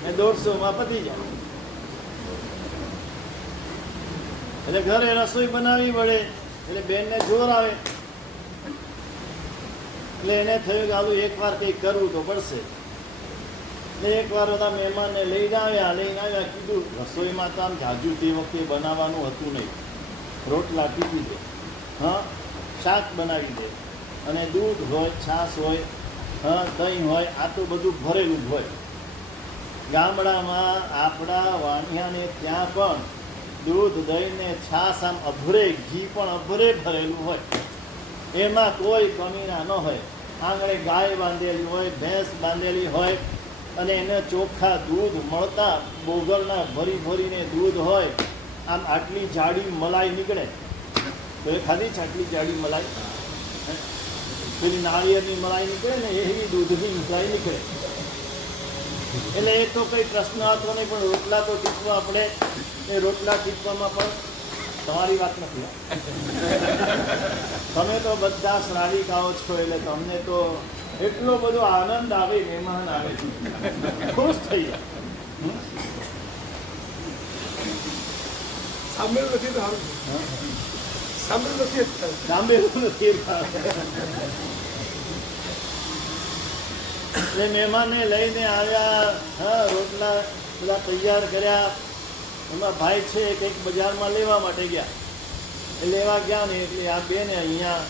150માં પતી જાય. એટલે ઘરે રસોઈ બનાવવી પડે. એટલે બેનને જોર આવે. એટલે એને થયું કે આવું એકવાર કંઈક કરવું તો પડશે. એટલે એકવાર બધા મહેમાનને લઈને આવ્યા. કીધું રસોઈમાં તો આમ જાજુ તે વખતે બનાવવાનું હતું નહીં. રોટલા ટીપી દે, હા, શાક બનાવી દે, અને દૂધ હોય, છાશ હોય, હા, દહીં હોય. આ તો બધું ભરેલું જ હોય. ગામડામાં આપણા વાણિયાને ત્યાં પણ દૂધ, દહીં ને છાશ આમ અભરે, ઘી પણ અભરે ભરેલું હોય. એમાં કોઈ કમીના ન હોય. આંગણે ગાય બાંધેલી હોય, ભેંસ બાંધેલી હોય, અને એને ચોખ્ખા દૂધ મળતા, બોગરના ભરીને દૂધ હોય. આમ આટલી જાડી મલાઈ નીકળે. તો એ ખાધી છે આટલી જાડી મલાઈ? પેલી નાળિયેરની મલાઈ નીકળે ને એવી દૂધની મલાઈ નીકળે. એટલે એ તો કંઈ પ્રશ્ન હતો નહીં. પણ રોટલા તો ટીપવા પડે. એ રોટલા ટીપવામાં પણ તમારી વાત નથી. તમે તો બધા શ્રાવિકાઓ છો, એટલે તમને તો એટલો બધો આનંદ આવે, મહેમાન આવે, ખુશ થઈ જાય. સાંભળ્યું નથી તો સારું. સાંભળ્યું નથી. સાંભળ્યું નથી. એટલે મહેમાનને લઈને આવ્યા, હા, રોટલા બધા તૈયાર કર્યા. એમાં ભાઈ છે કંઈક બજારમાં લેવા માટે ગયા. એ લેવા ગયા ને એટલે આ બેને અહીંયા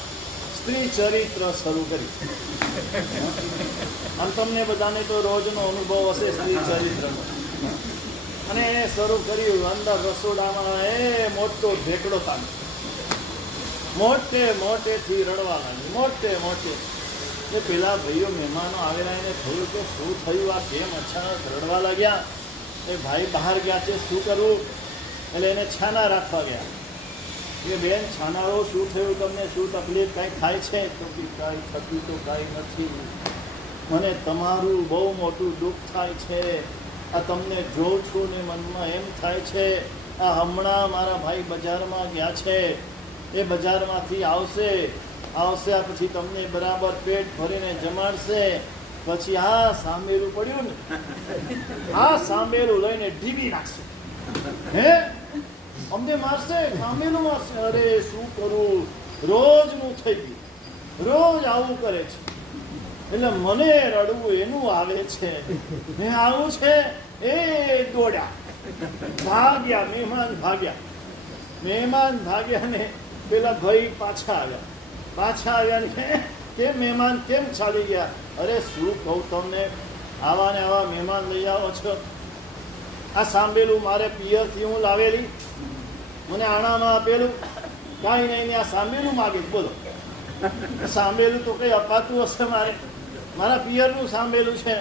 સ્ત્રી ચરિત્ર શરૂ કરી. આમ તમને બધાને તો રોજનો અનુભવ હશે સ્ત્રી ચરિત્રનો. અને એને શરૂ કર્યું અંદર રસોડામાં એ મોટો ઢેકડો તાન મોટેથી રડવા લાગ્યું, મોટે. એ પેલા ભાઈઓ મહેમાનો આવેલા એને થયું કે શું થયું, આ કેમ અચાનક રડવા લાગ્યા. એ ભાઈ બહાર ગયા છે, શું કરવું? એટલે એને છાના રાખવા ગયા. કે બેન છાનાઓ શું થયું તમને, શું તકલીફ, કાંઈ થાય છે? તો કે કાંઈ થતું તો કાંઈ નથી, મને તમારું બહુ મોટું દુઃખ થાય છે. આ તમને જોઉં છું ને મનમાં એમ થાય છે, આ હમણાં મારા ભાઈ બજારમાં ગયા છે, એ બજારમાંથી આવશે પછી તમને બરાબર પેટ ભરીને જમાડશે. પછી આ સાંભેલું પડ્યું ને, આ સાંભેલું લઈને ઢીબી નાખશે, હે અમને મારશે, સાંભેલું મારશે. અરે શું કરું, રોજનું થઈ ગયું, રોજ આવું કરે છે. એટલે મને રડવું એનું આવે છે. મેં આવું છે એ દોડ્યા, ભાગ્યા, મહેમાન ભાગ્યા ને પેલા ભાઈ પાછા આવ્યા ને કે મહેમાન કેમ ચાલી ગયા? અરે શું કહું તમને, આવા ને આવા મહેમાન લઈ આવો છો. આ સાંભળેલું મારે પિયરથી હું લાવેલી, મને આણામાં આપેલું, કાંઈ નહીં, આ સાંભળેલું માગે. બોલો, સાંભળેલું તો કંઈ અપાતું હશે મારે, મારા પિયરનું સાંભળેલું છે,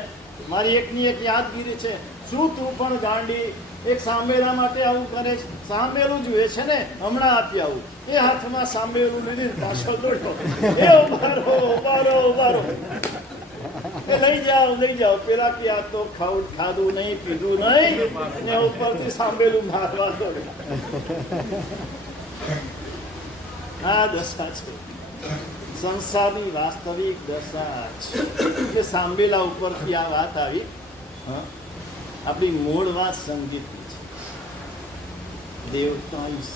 મારી એકની એક યાદગીરી છે. શું તું પણ ગાંડી, એક સાંભળેલા માટે આવું કરે છે? સાંભળેલું જોઈએ છે ને, હમણાં આપી આવું. એ હાથમાં સાંભળેલું લીધી, પાછળ દોડ્યો, એ ઉભારો, એ લઈ જાઓ. પેલા કે આ તો ખાધું નહીં, પીધું નહીં, ને ઉપરથી સાંભળેલું મારવા દોડ્યા. આ દશા છે સંસારની વાસ્તવિક દશા છે. કે સાંભળેલા ઉપરથી આ વાત આવી. આપણી મૂળ વાત સંગીતની છે. દેવતાની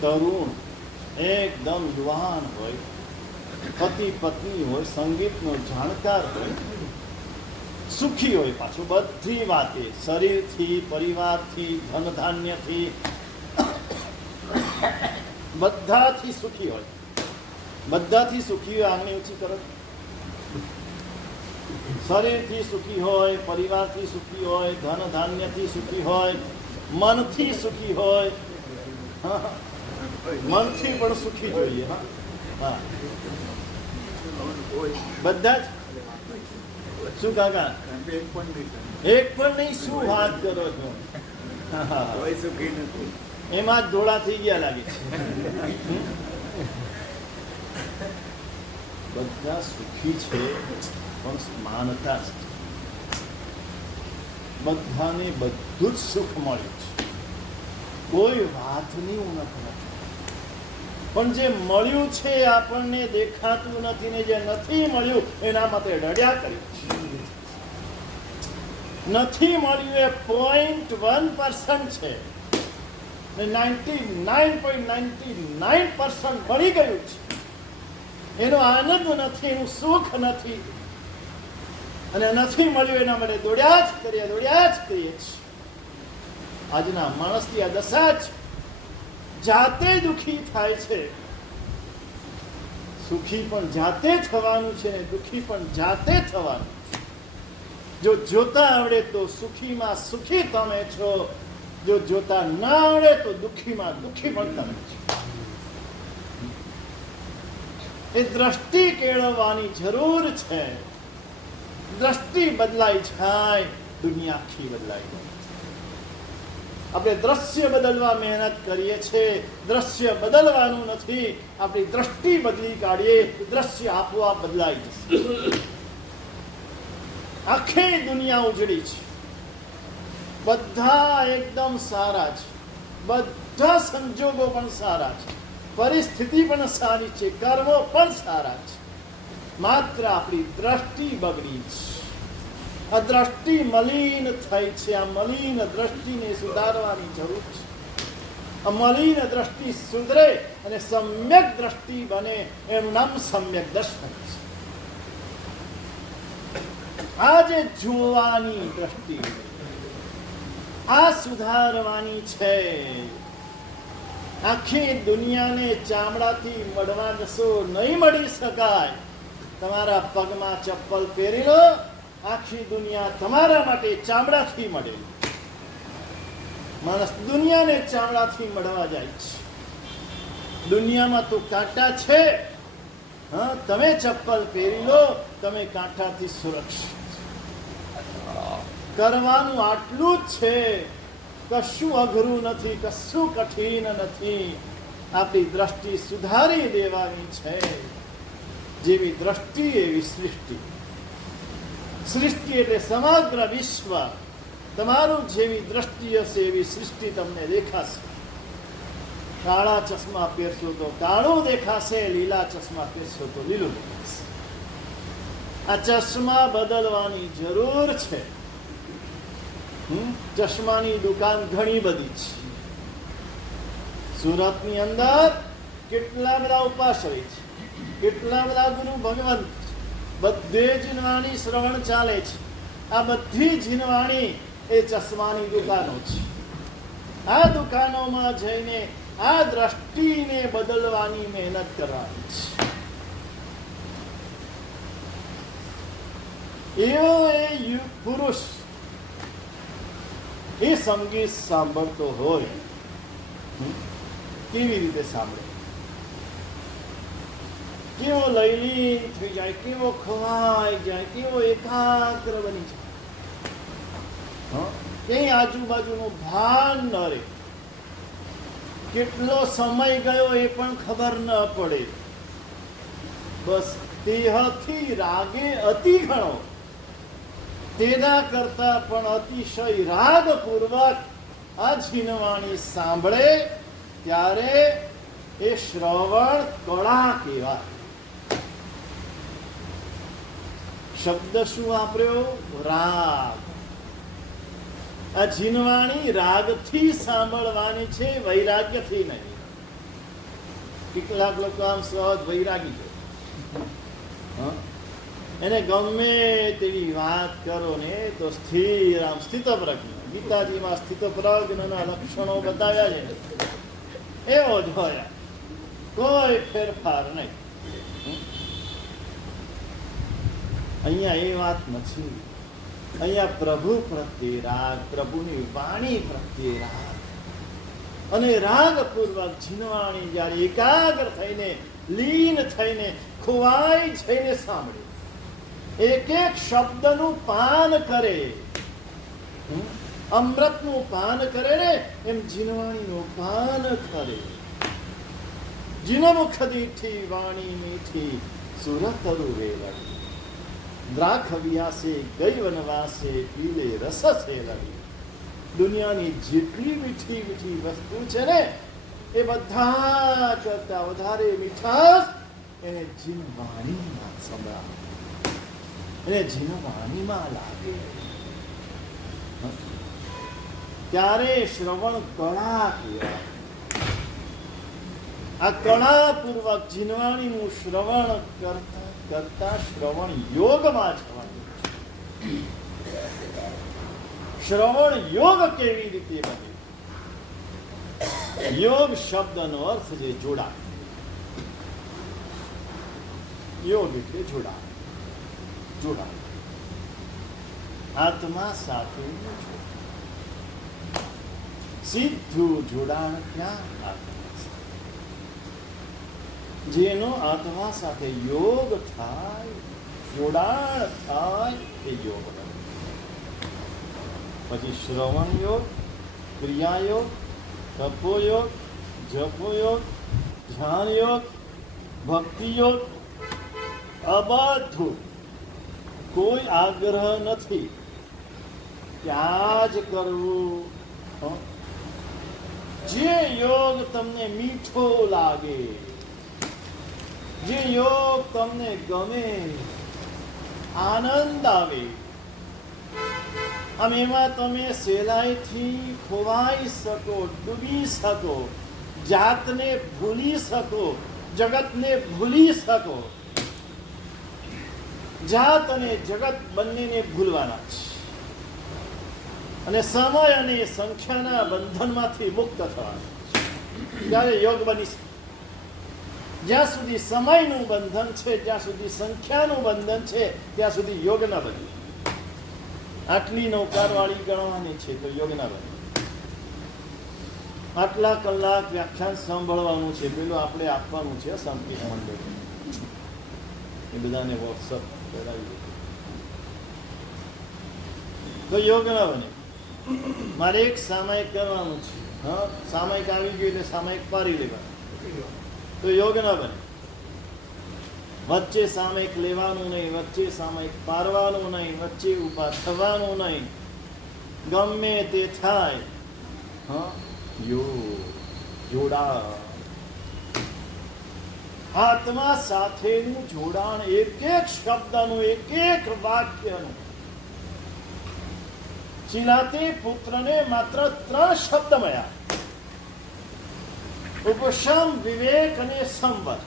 તરુણ એકદમ યુવાન હોય, પતિ પત્ની હોય, સંગીતનો જાણકાર હોય, સુખી હોય, પાછું બધી વાતે, શરીરથી, પરિવારથી, ધનધાન્યથી, બધાથી સુખી હોય. આંગળી ઊંચી કરો. શરીરથી સુખી હોય, પરિવારથી સુખી હોય, ધન ધાન્યથી સુખી હોય, મનથી સુખી હોય. મનથી પણ સુખી જોઈએ. હા, બધા જ. શું કાકા? એક પણ નહીં. શું વાત કરો છો? એમાં જ ધોળા થઈ ગયા લાગે છે. બધા સુખી છે પણ માનતા જ બધાને બધું જ સુખ મળ્યું છે, કોઈ વાતની ઉણપ નથી. પણ જે મળ્યું છે આપણને દેખાતું નથી, ને જે નથી મળ્યું એના માટે રડ્યા કર્યું છે. નથી મળ્યું એ 0.1% છે, 99.99% મળી ગયું છે. એનો આનંદ નથી, એનું સુખ નથી, અને નથી મળ્યું એના માટે દોડ્યા જ કરીએ છીએ. આજના માણસની આ દશા જ જાતે દુઃખી થાય છે. સુખી પણ જાતે થવાનું છે ને દુઃખી પણ જાતે થવાનું છે. જો જોતા આવડે તો સુખીમાં સુખી તમે છો, જો જોતા ના આવડે તો દુઃખીમાં દુઃખી પણ તમે છો. એ દ્રષ્ટિ કેળવવાની જરૂર છે. દ્રષ્ટિ બદલાઈ જાય, દુનિયા આખી બદલાઈ જાય. આપણે દ્રશ્ય બદલવા મહેનત કરીએ છીએ, દ્રશ્ય બદલવાનું નથી. આપણી દ્રષ્ટિ બદલી કાઢીએ, દ્રશ્ય આપોઆપ બદલાઈ જશે. આખી દુનિયા ઉજળી છે, બધા એકદમ સારા છે, બધા સંજોગો પણ સારા છે, પરિસ્થિતિ પણ સારી છે, કર્મો પણ સારા છે. માત્ર આપણી દ્રષ્ટિ બગડી છે. આ દ્રષ્ટિ મલિન થઈ છે. આ મલિન દ્રષ્ટિને સુધારવાની જરૂર છે. આ મલિન દ્રષ્ટિ સુધરે અને સમ્યક દ્રષ્ટિ બને, એનું નામ સમ્યક દર્શન છે. આજે જોવાની દ્રષ્ટિ, આ સુધારવાની છે. આખી દુનિયાને ચામડાથી મળવા જશો, નહીં મળી શકાય. તમારા પગમાં ચપ્પલ પહેરી લો, આખી દુનિયા તમારા માટે ચામડાથી મળે. માણસ દુનિયાને ચામડાથી મળવા જાય છે. દુનિયામાં તો કાંટા છે. હા, તમે ચપ્પલ પહેરી લો, તમે કાંટાથી સુરક્ષિત. કરવાનું આટલું જ છે, કશું અઘરું નથી, કશું કઠિન નથી. આપણી દ્રષ્ટિ સુધારી દેવાની છે. જેવી દ્રષ્ટિ એવી સૃષ્ટિ. સૃષ્ટિ એટલે સમગ્ર વિશ્વ. તમારું જેવી દ્રષ્ટિ હશે એવી સૃષ્ટિ તમને દેખાશે. કાળા ચશ્મા પહેરશો તો કાળું દેખાશે, લીલા ચશ્મા પહેરશો તો લીલું દેખાશે. આ ચશ્મા બદલવાની જરૂર છે. ચશ્માની દુકાન ઘણી બધી છે. સુરતની અંદર કેટલા બધા ઉપાસક છે, કેટલા બધા ગુરુ ભગવંત છે. બધે જીનવાણી શ્રવણ ચાલે છે. આ બધી જીનવાણી એ ચશ્માની દુકાનો છે. આ દુકાનોમાં જઈને આ દ્રષ્ટિને બદલવાની મહેનત કરવાની છે. એવો એ પુરુષ એ સંગીત સાંભળતો હોય, કેવી રીતે સાંભળે? કેવો લયલીન થઈ જાય, કેવો ખવાઈ જાય, કેવો એકાગ્ર બની જાય. કઈ આજુબાજુનું ભાન ન રહે. કેટલો સમય ગયો એ પણ ખબર ન પડે. બસ દેહથી રાગે અતિ ઘણો, તેના કરતા પણ અતિશય રાગપૂર્વક આ જીનવાણી સાંભળે ત્યારે એ શ્રવણ કળા કહેવાય. શબ્દ શું વાપર્યો? રાગ. આ જીનવાણી રાગથી સાંભળવાની છે, વૈરાગ્યથી નહીં. કેટલાક લોકો આમ સહજ વૈરાગી છે, એને ગમે તેવી વાત કરો ને તો સ્થિર, આમ સ્થિતપ્રજ્ઞ. ગીતાજીમાં સ્થિતપ્રજ્ઞના લક્ષણો બતાવ્યા છે, એવો જ હોય, કોઈ ફેરફાર નહીં. અહીંયા એ વાત નથી. અહીંયા પ્રભુ પ્રત્યે રાગ, પ્રભુની વાણી પ્રત્યે રાગ, અને રાગપૂર્વક જીનવાણી જ્યારે એકાગ્ર થઈને, લીન થઈને, ખોવાઈ જઈને સાંભળે, એક એક શબ્દનું પાન કરે, અમૃતનું પાન કરે ને એમ જીનવાણીનું પાન કરે. જીનમુખ દીઠી વાણી મીઠી, સુરતરુ વેલડી. દ્રાખ વ્યાસે ગઈ વનવાસે, પીલે રસ સેલડી. દુનિયાની જેટલી મીઠી મીઠી વસ્તુ છે ને એ બધા કરતા વધારે મીઠાશ એને જીનવાણીમાં સંભળાવે, એને જીનવાણીમાં લાગે. ત્યારે શ્રવણ કળા કહેવાય. આ કળાપૂર્વક જીનવાણીનું શ્રવણ કરતા કરતા શ્રવણ યોગમાં જવાનું. શ્રવણ યોગ કેવી રીતે બને? યોગ શબ્દનો અર્થ છે જોડાણ. યોગ એટલે જોડાણ. જોડાણ આત્મા સાથે સીધું જોડાણ ક્યાં? આત્મા સાથે. જેનો આત્મા સાથે યોગ થાય, જોડાણ થાય, એ યોગ બને. પછી શ્રવણ યોગ, ક્રિયા યોગ, તપો યોગ, જપો યોગ, ધ્યાન યોગ, ભક્તિ યોગ, આ બધું કોઈ આગ્રહ નથી કે આ જ કરવું. જે યોગ તમને મીઠો લાગે, જે યોગ તમને ગમે, આનંદ આવે, આમ એમાં તમે સહેલાઈથી ખોવાઈ શકો, ડૂબી શકો, જાતને ભૂલી શકો, જગતને ભૂલી શકો. જાત અને જગત બંનેને ભૂલવાના છે અને સમય અને સંખ્યાના બંધનમાંથી મુક્ત થવાના છે. ત્યારે યોગ બની શકે. જ્યાં સુધી સમયનું બંધન છે, જ્યાં સુધી સંખ્યાનું બંધન છે, ત્યાં સુધી યોગ ના બને. આટલી નૌકારવાળી ગણવાની છે તો યોગ ના બને. આટલા કલાક વ્યાખ્યાન સાંભળવાનું છે, પેલું આપણે આપવાનું છે શાંતિ મંડળ, એ બધાને વોટ્સઅપ કરાવી તો યોગ ના બને. મારે એક સામાયિક કરવાનું છે. હા, સામાયિક આવી ગયું એટલે સામાયિક પારી લેવાનું તો યોગ ના બને. વચ્ચે સામાયિક લેવાનું નહીં, વચ્ચે સામાયિક પારવાનું નહીં, વચ્ચે ઉભા થવાનું નહીં. ગમે તે થાય, હા, જોડાણ, આત્મા સાથેનું જોડાણ, એક એક શબ્દનું, એક એક વાક્યનું. ચિલાતે પુત્રને માત્ર 3 શબ્દ મળ્યા: ઉપશમ, વિવેક અને સંવર.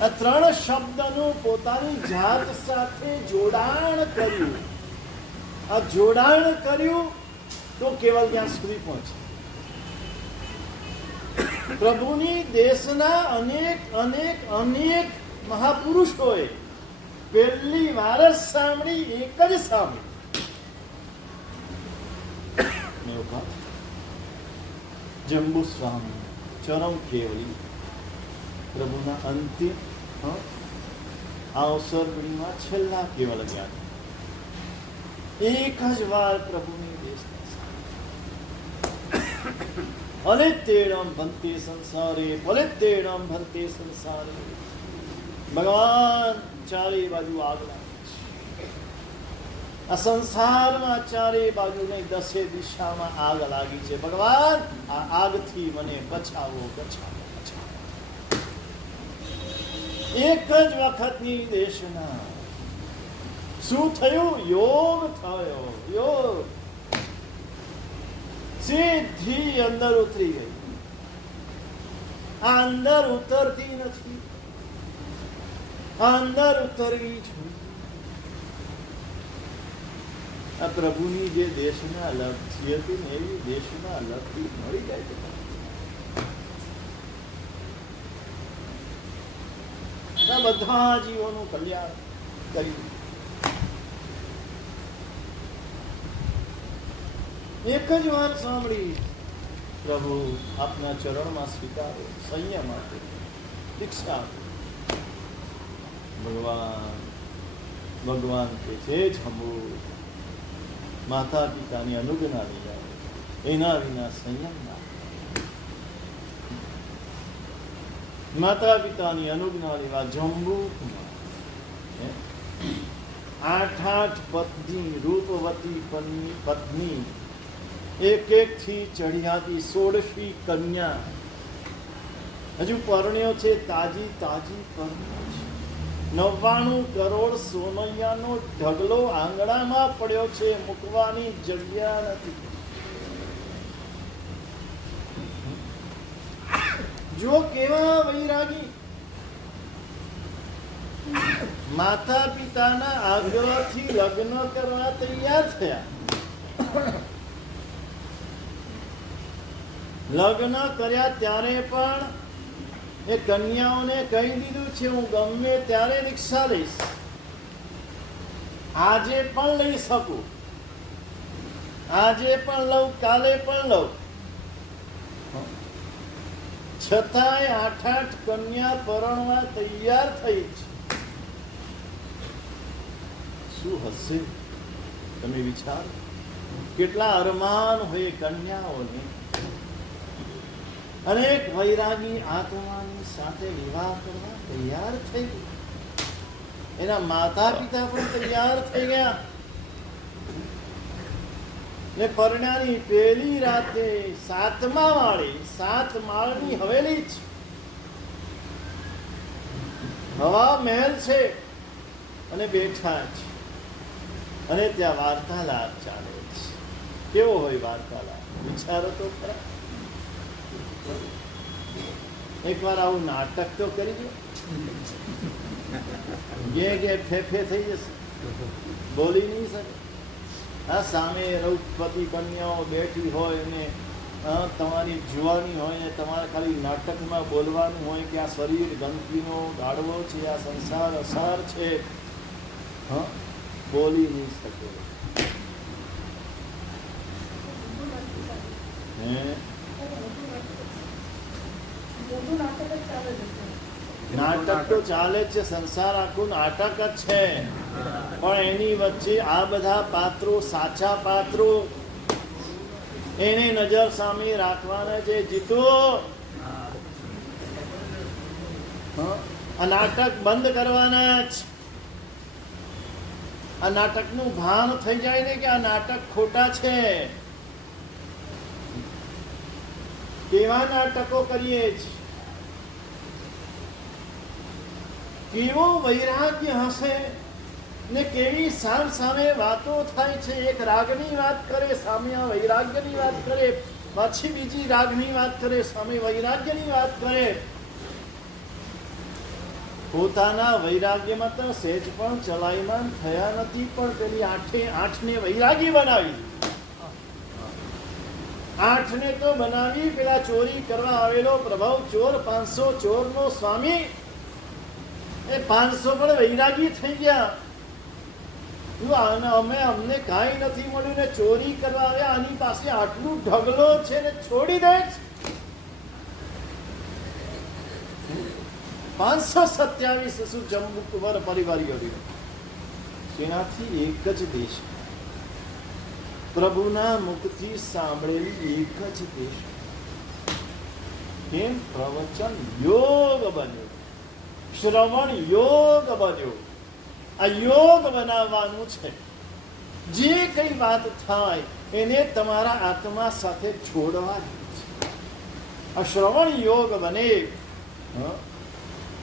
આ 3 શબ્દનું પોતાની જાત સાથે જોડાણ કર્યું. આ જોડાણ કર્યું તો કેવલ ત્યાં સુધી પહોંચે. પ્રભુની દેશના અનેક અનેક અનેક મહાપુરુષોએ પહેલી વાર જ સાંભળી, એક જ સાંભળી. જંબુ સ્વામી, ચરમ કેવલી, પ્રભુના અંતિમ અવસરમાં છેલ્લા કેવલ ગયા. એક જ વાર પ્રભુની દેશના ફલિતેડમ ભંતે સંસારે, ફલિતેડમ ભંતે સંસારે. ભગવાન ચારે બાજુ આગ લાગે છે. આ સંસારમાં ચારે બાજુ નહીં, 10 દિશામાં આગ લાગી છે. ભગવાન, આ આગથી મને બચાવો, બચાવો, બચાવો. એક જ વખતની દેશના શું થયું? યોગ થયો. યોગ સીધી અંદર ઉતરી ગઈ. આ અંદર ઉતરતી નથી, અંદર ઉતરવી જોઈએ. આ પ્રભુની જે દેશના લક્ષી હતી ને, એવી દેશના લક્ષી મળી જાય છે. બધા જીવોનું કલ્યાણ કરી. એક જ વાર સાંભળી, પ્રભુ આપના ચરણમાં સ્વીકારો, સંયમ આપો, દીક્ષા આપો. ભગવાન કે છે જંબુ, માતા પિતાની અનુજ્ઞા લીધા, એના વિના સંયમ ના. માતા પિતાની અનુજ્ઞા લેવા જંબુ 8 પત્ની, રૂપવતી પત્ની, એક થી ચઢિયાતી 16મી કન્યા. હજુ પરણ્યો છે, તાજી તાજી પરણ્યો છે. 99 કરોડ સોનૈયાનો ઢગલો આંગણામાં પડ્યો છે, મૂકવાની જગ્યા નથી. જો કેવા વૈરાગી! માતા પિતાના આગ્રહથી લગ્ન કરવા તૈયાર થયા. લગ્ન કર્યા ત્યારે પણ એ કન્યાઓને કહી દીધું છે, હું ગમે ત્યારે રિક્ષા લઈશ, આજે પણ લઈ શકું, આજે પણ લઉં, કાલે પણ લઉં. છતાંય 8 કન્યા પરણવા તૈયાર થઈ છે. શું હશે? તમે વિચાર, કેટલા અરમાન હોય કન્યાઓને. અનેક વૈરાગી આત્માની સાથે વિવાહ કરવા તૈયાર થઈ ગયા. એના માતા પિતા પણ તૈયાર થઈ ગયા. ને પરણાની પહેલી રાતે 7મા માળે, 7 માળની હવેલી છે, હવા મહેલ છે, અને બેઠા છે. અને ત્યાં વાર્તાલાપ ચાલે છે. કેવો હોય વાર્તાલાપ? વિચારો તો ખરા. એકવાર આવું નાટક તો કરી દો, ગે ફેફે થઈ જશે, બોલી નહીં શકે. આ સામે રૌપતિ કન્યાઓ બેઠી હોય ને તમારી જુવાની હોય ને તમારે ખાલી નાટકમાં બોલવાનું હોય કે આ શરીર ગંદકીનો ગાળવો છે, આ સંસાર અસાર છે, બોલી નહીં શકે. નાટક તો ચાલે જ છે, સંસાર આખું નાટક જ છે, પણ એની વચ્ચે આ બધા પાત્રો, સાચા પાત્રો, એને નજર સામે રાખવાના છે. જીતો આ નાટક બંધ કરવાના જ. આ નાટકનું ભાન થઈ જાય ને કે આ નાટક ખોટા છે. કેવા નાટકો કરીએ જ, કેવો વૈરાગ્ય હશે ને કેવી સામ સામે વાતો થાય છે. એક રાગની વાત કરે, સામે વૈરાગ્યની વાત કરે, પાછી બીજી રાગની વાત કરે, સામે વૈરાગ્યની વાત કરે. પોતાના વૈરાગ્યમાં તો સહેજ પણ ચલાયમાન થયા નથી, પણ પેલી આઠને વૈરાગી બનાવી. આઠને તો બનાવી પેલા ચોરી કરવા આવેલો પ્રભાવ ચોર, 500 ચોરનો સ્વામી, એ 500 પણ વૈરાગી થઈ ગયા. અમને કાંઈ નથી મળ્યું ને ચોરી કરવા આવ્યા, આની પાસે આટલું ઢગલો છે ને છોડી દે. 527 શું જંબુકવર પરિવારીઓ તેનાથી એક જ દેશ, પ્રભુના મુખથી સાંભળેલી એક જ દેશ. કેમ? પ્રવચન યોગ બન્યો, શ્રવણ યોગ બન્યો. આ યોગ બનાવવાનું છે. જે કઈ વાત થાય એને તમારા આત્મા સાથે જોડવાની છે. આ શ્રવણ યોગ બને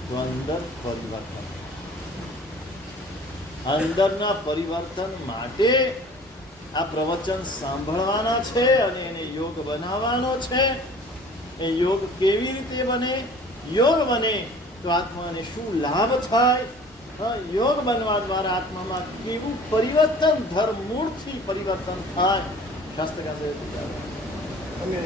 તો અંદર પરિવર્તન. અંદરના પરિવર્તન માટે આ પ્રવચન સાંભળવાના છે અને એને યોગ બનાવવાનો છે. એ યોગ કેવી રીતે બને? યોગ બને તો આત્માને શું લાભ થાય? યોગ બનવા દ્વારા આત્મામાં કેવું પરિવર્તન, ધર્મૂળથી પરિવર્તન થાય. શાસ્ત્ર અમે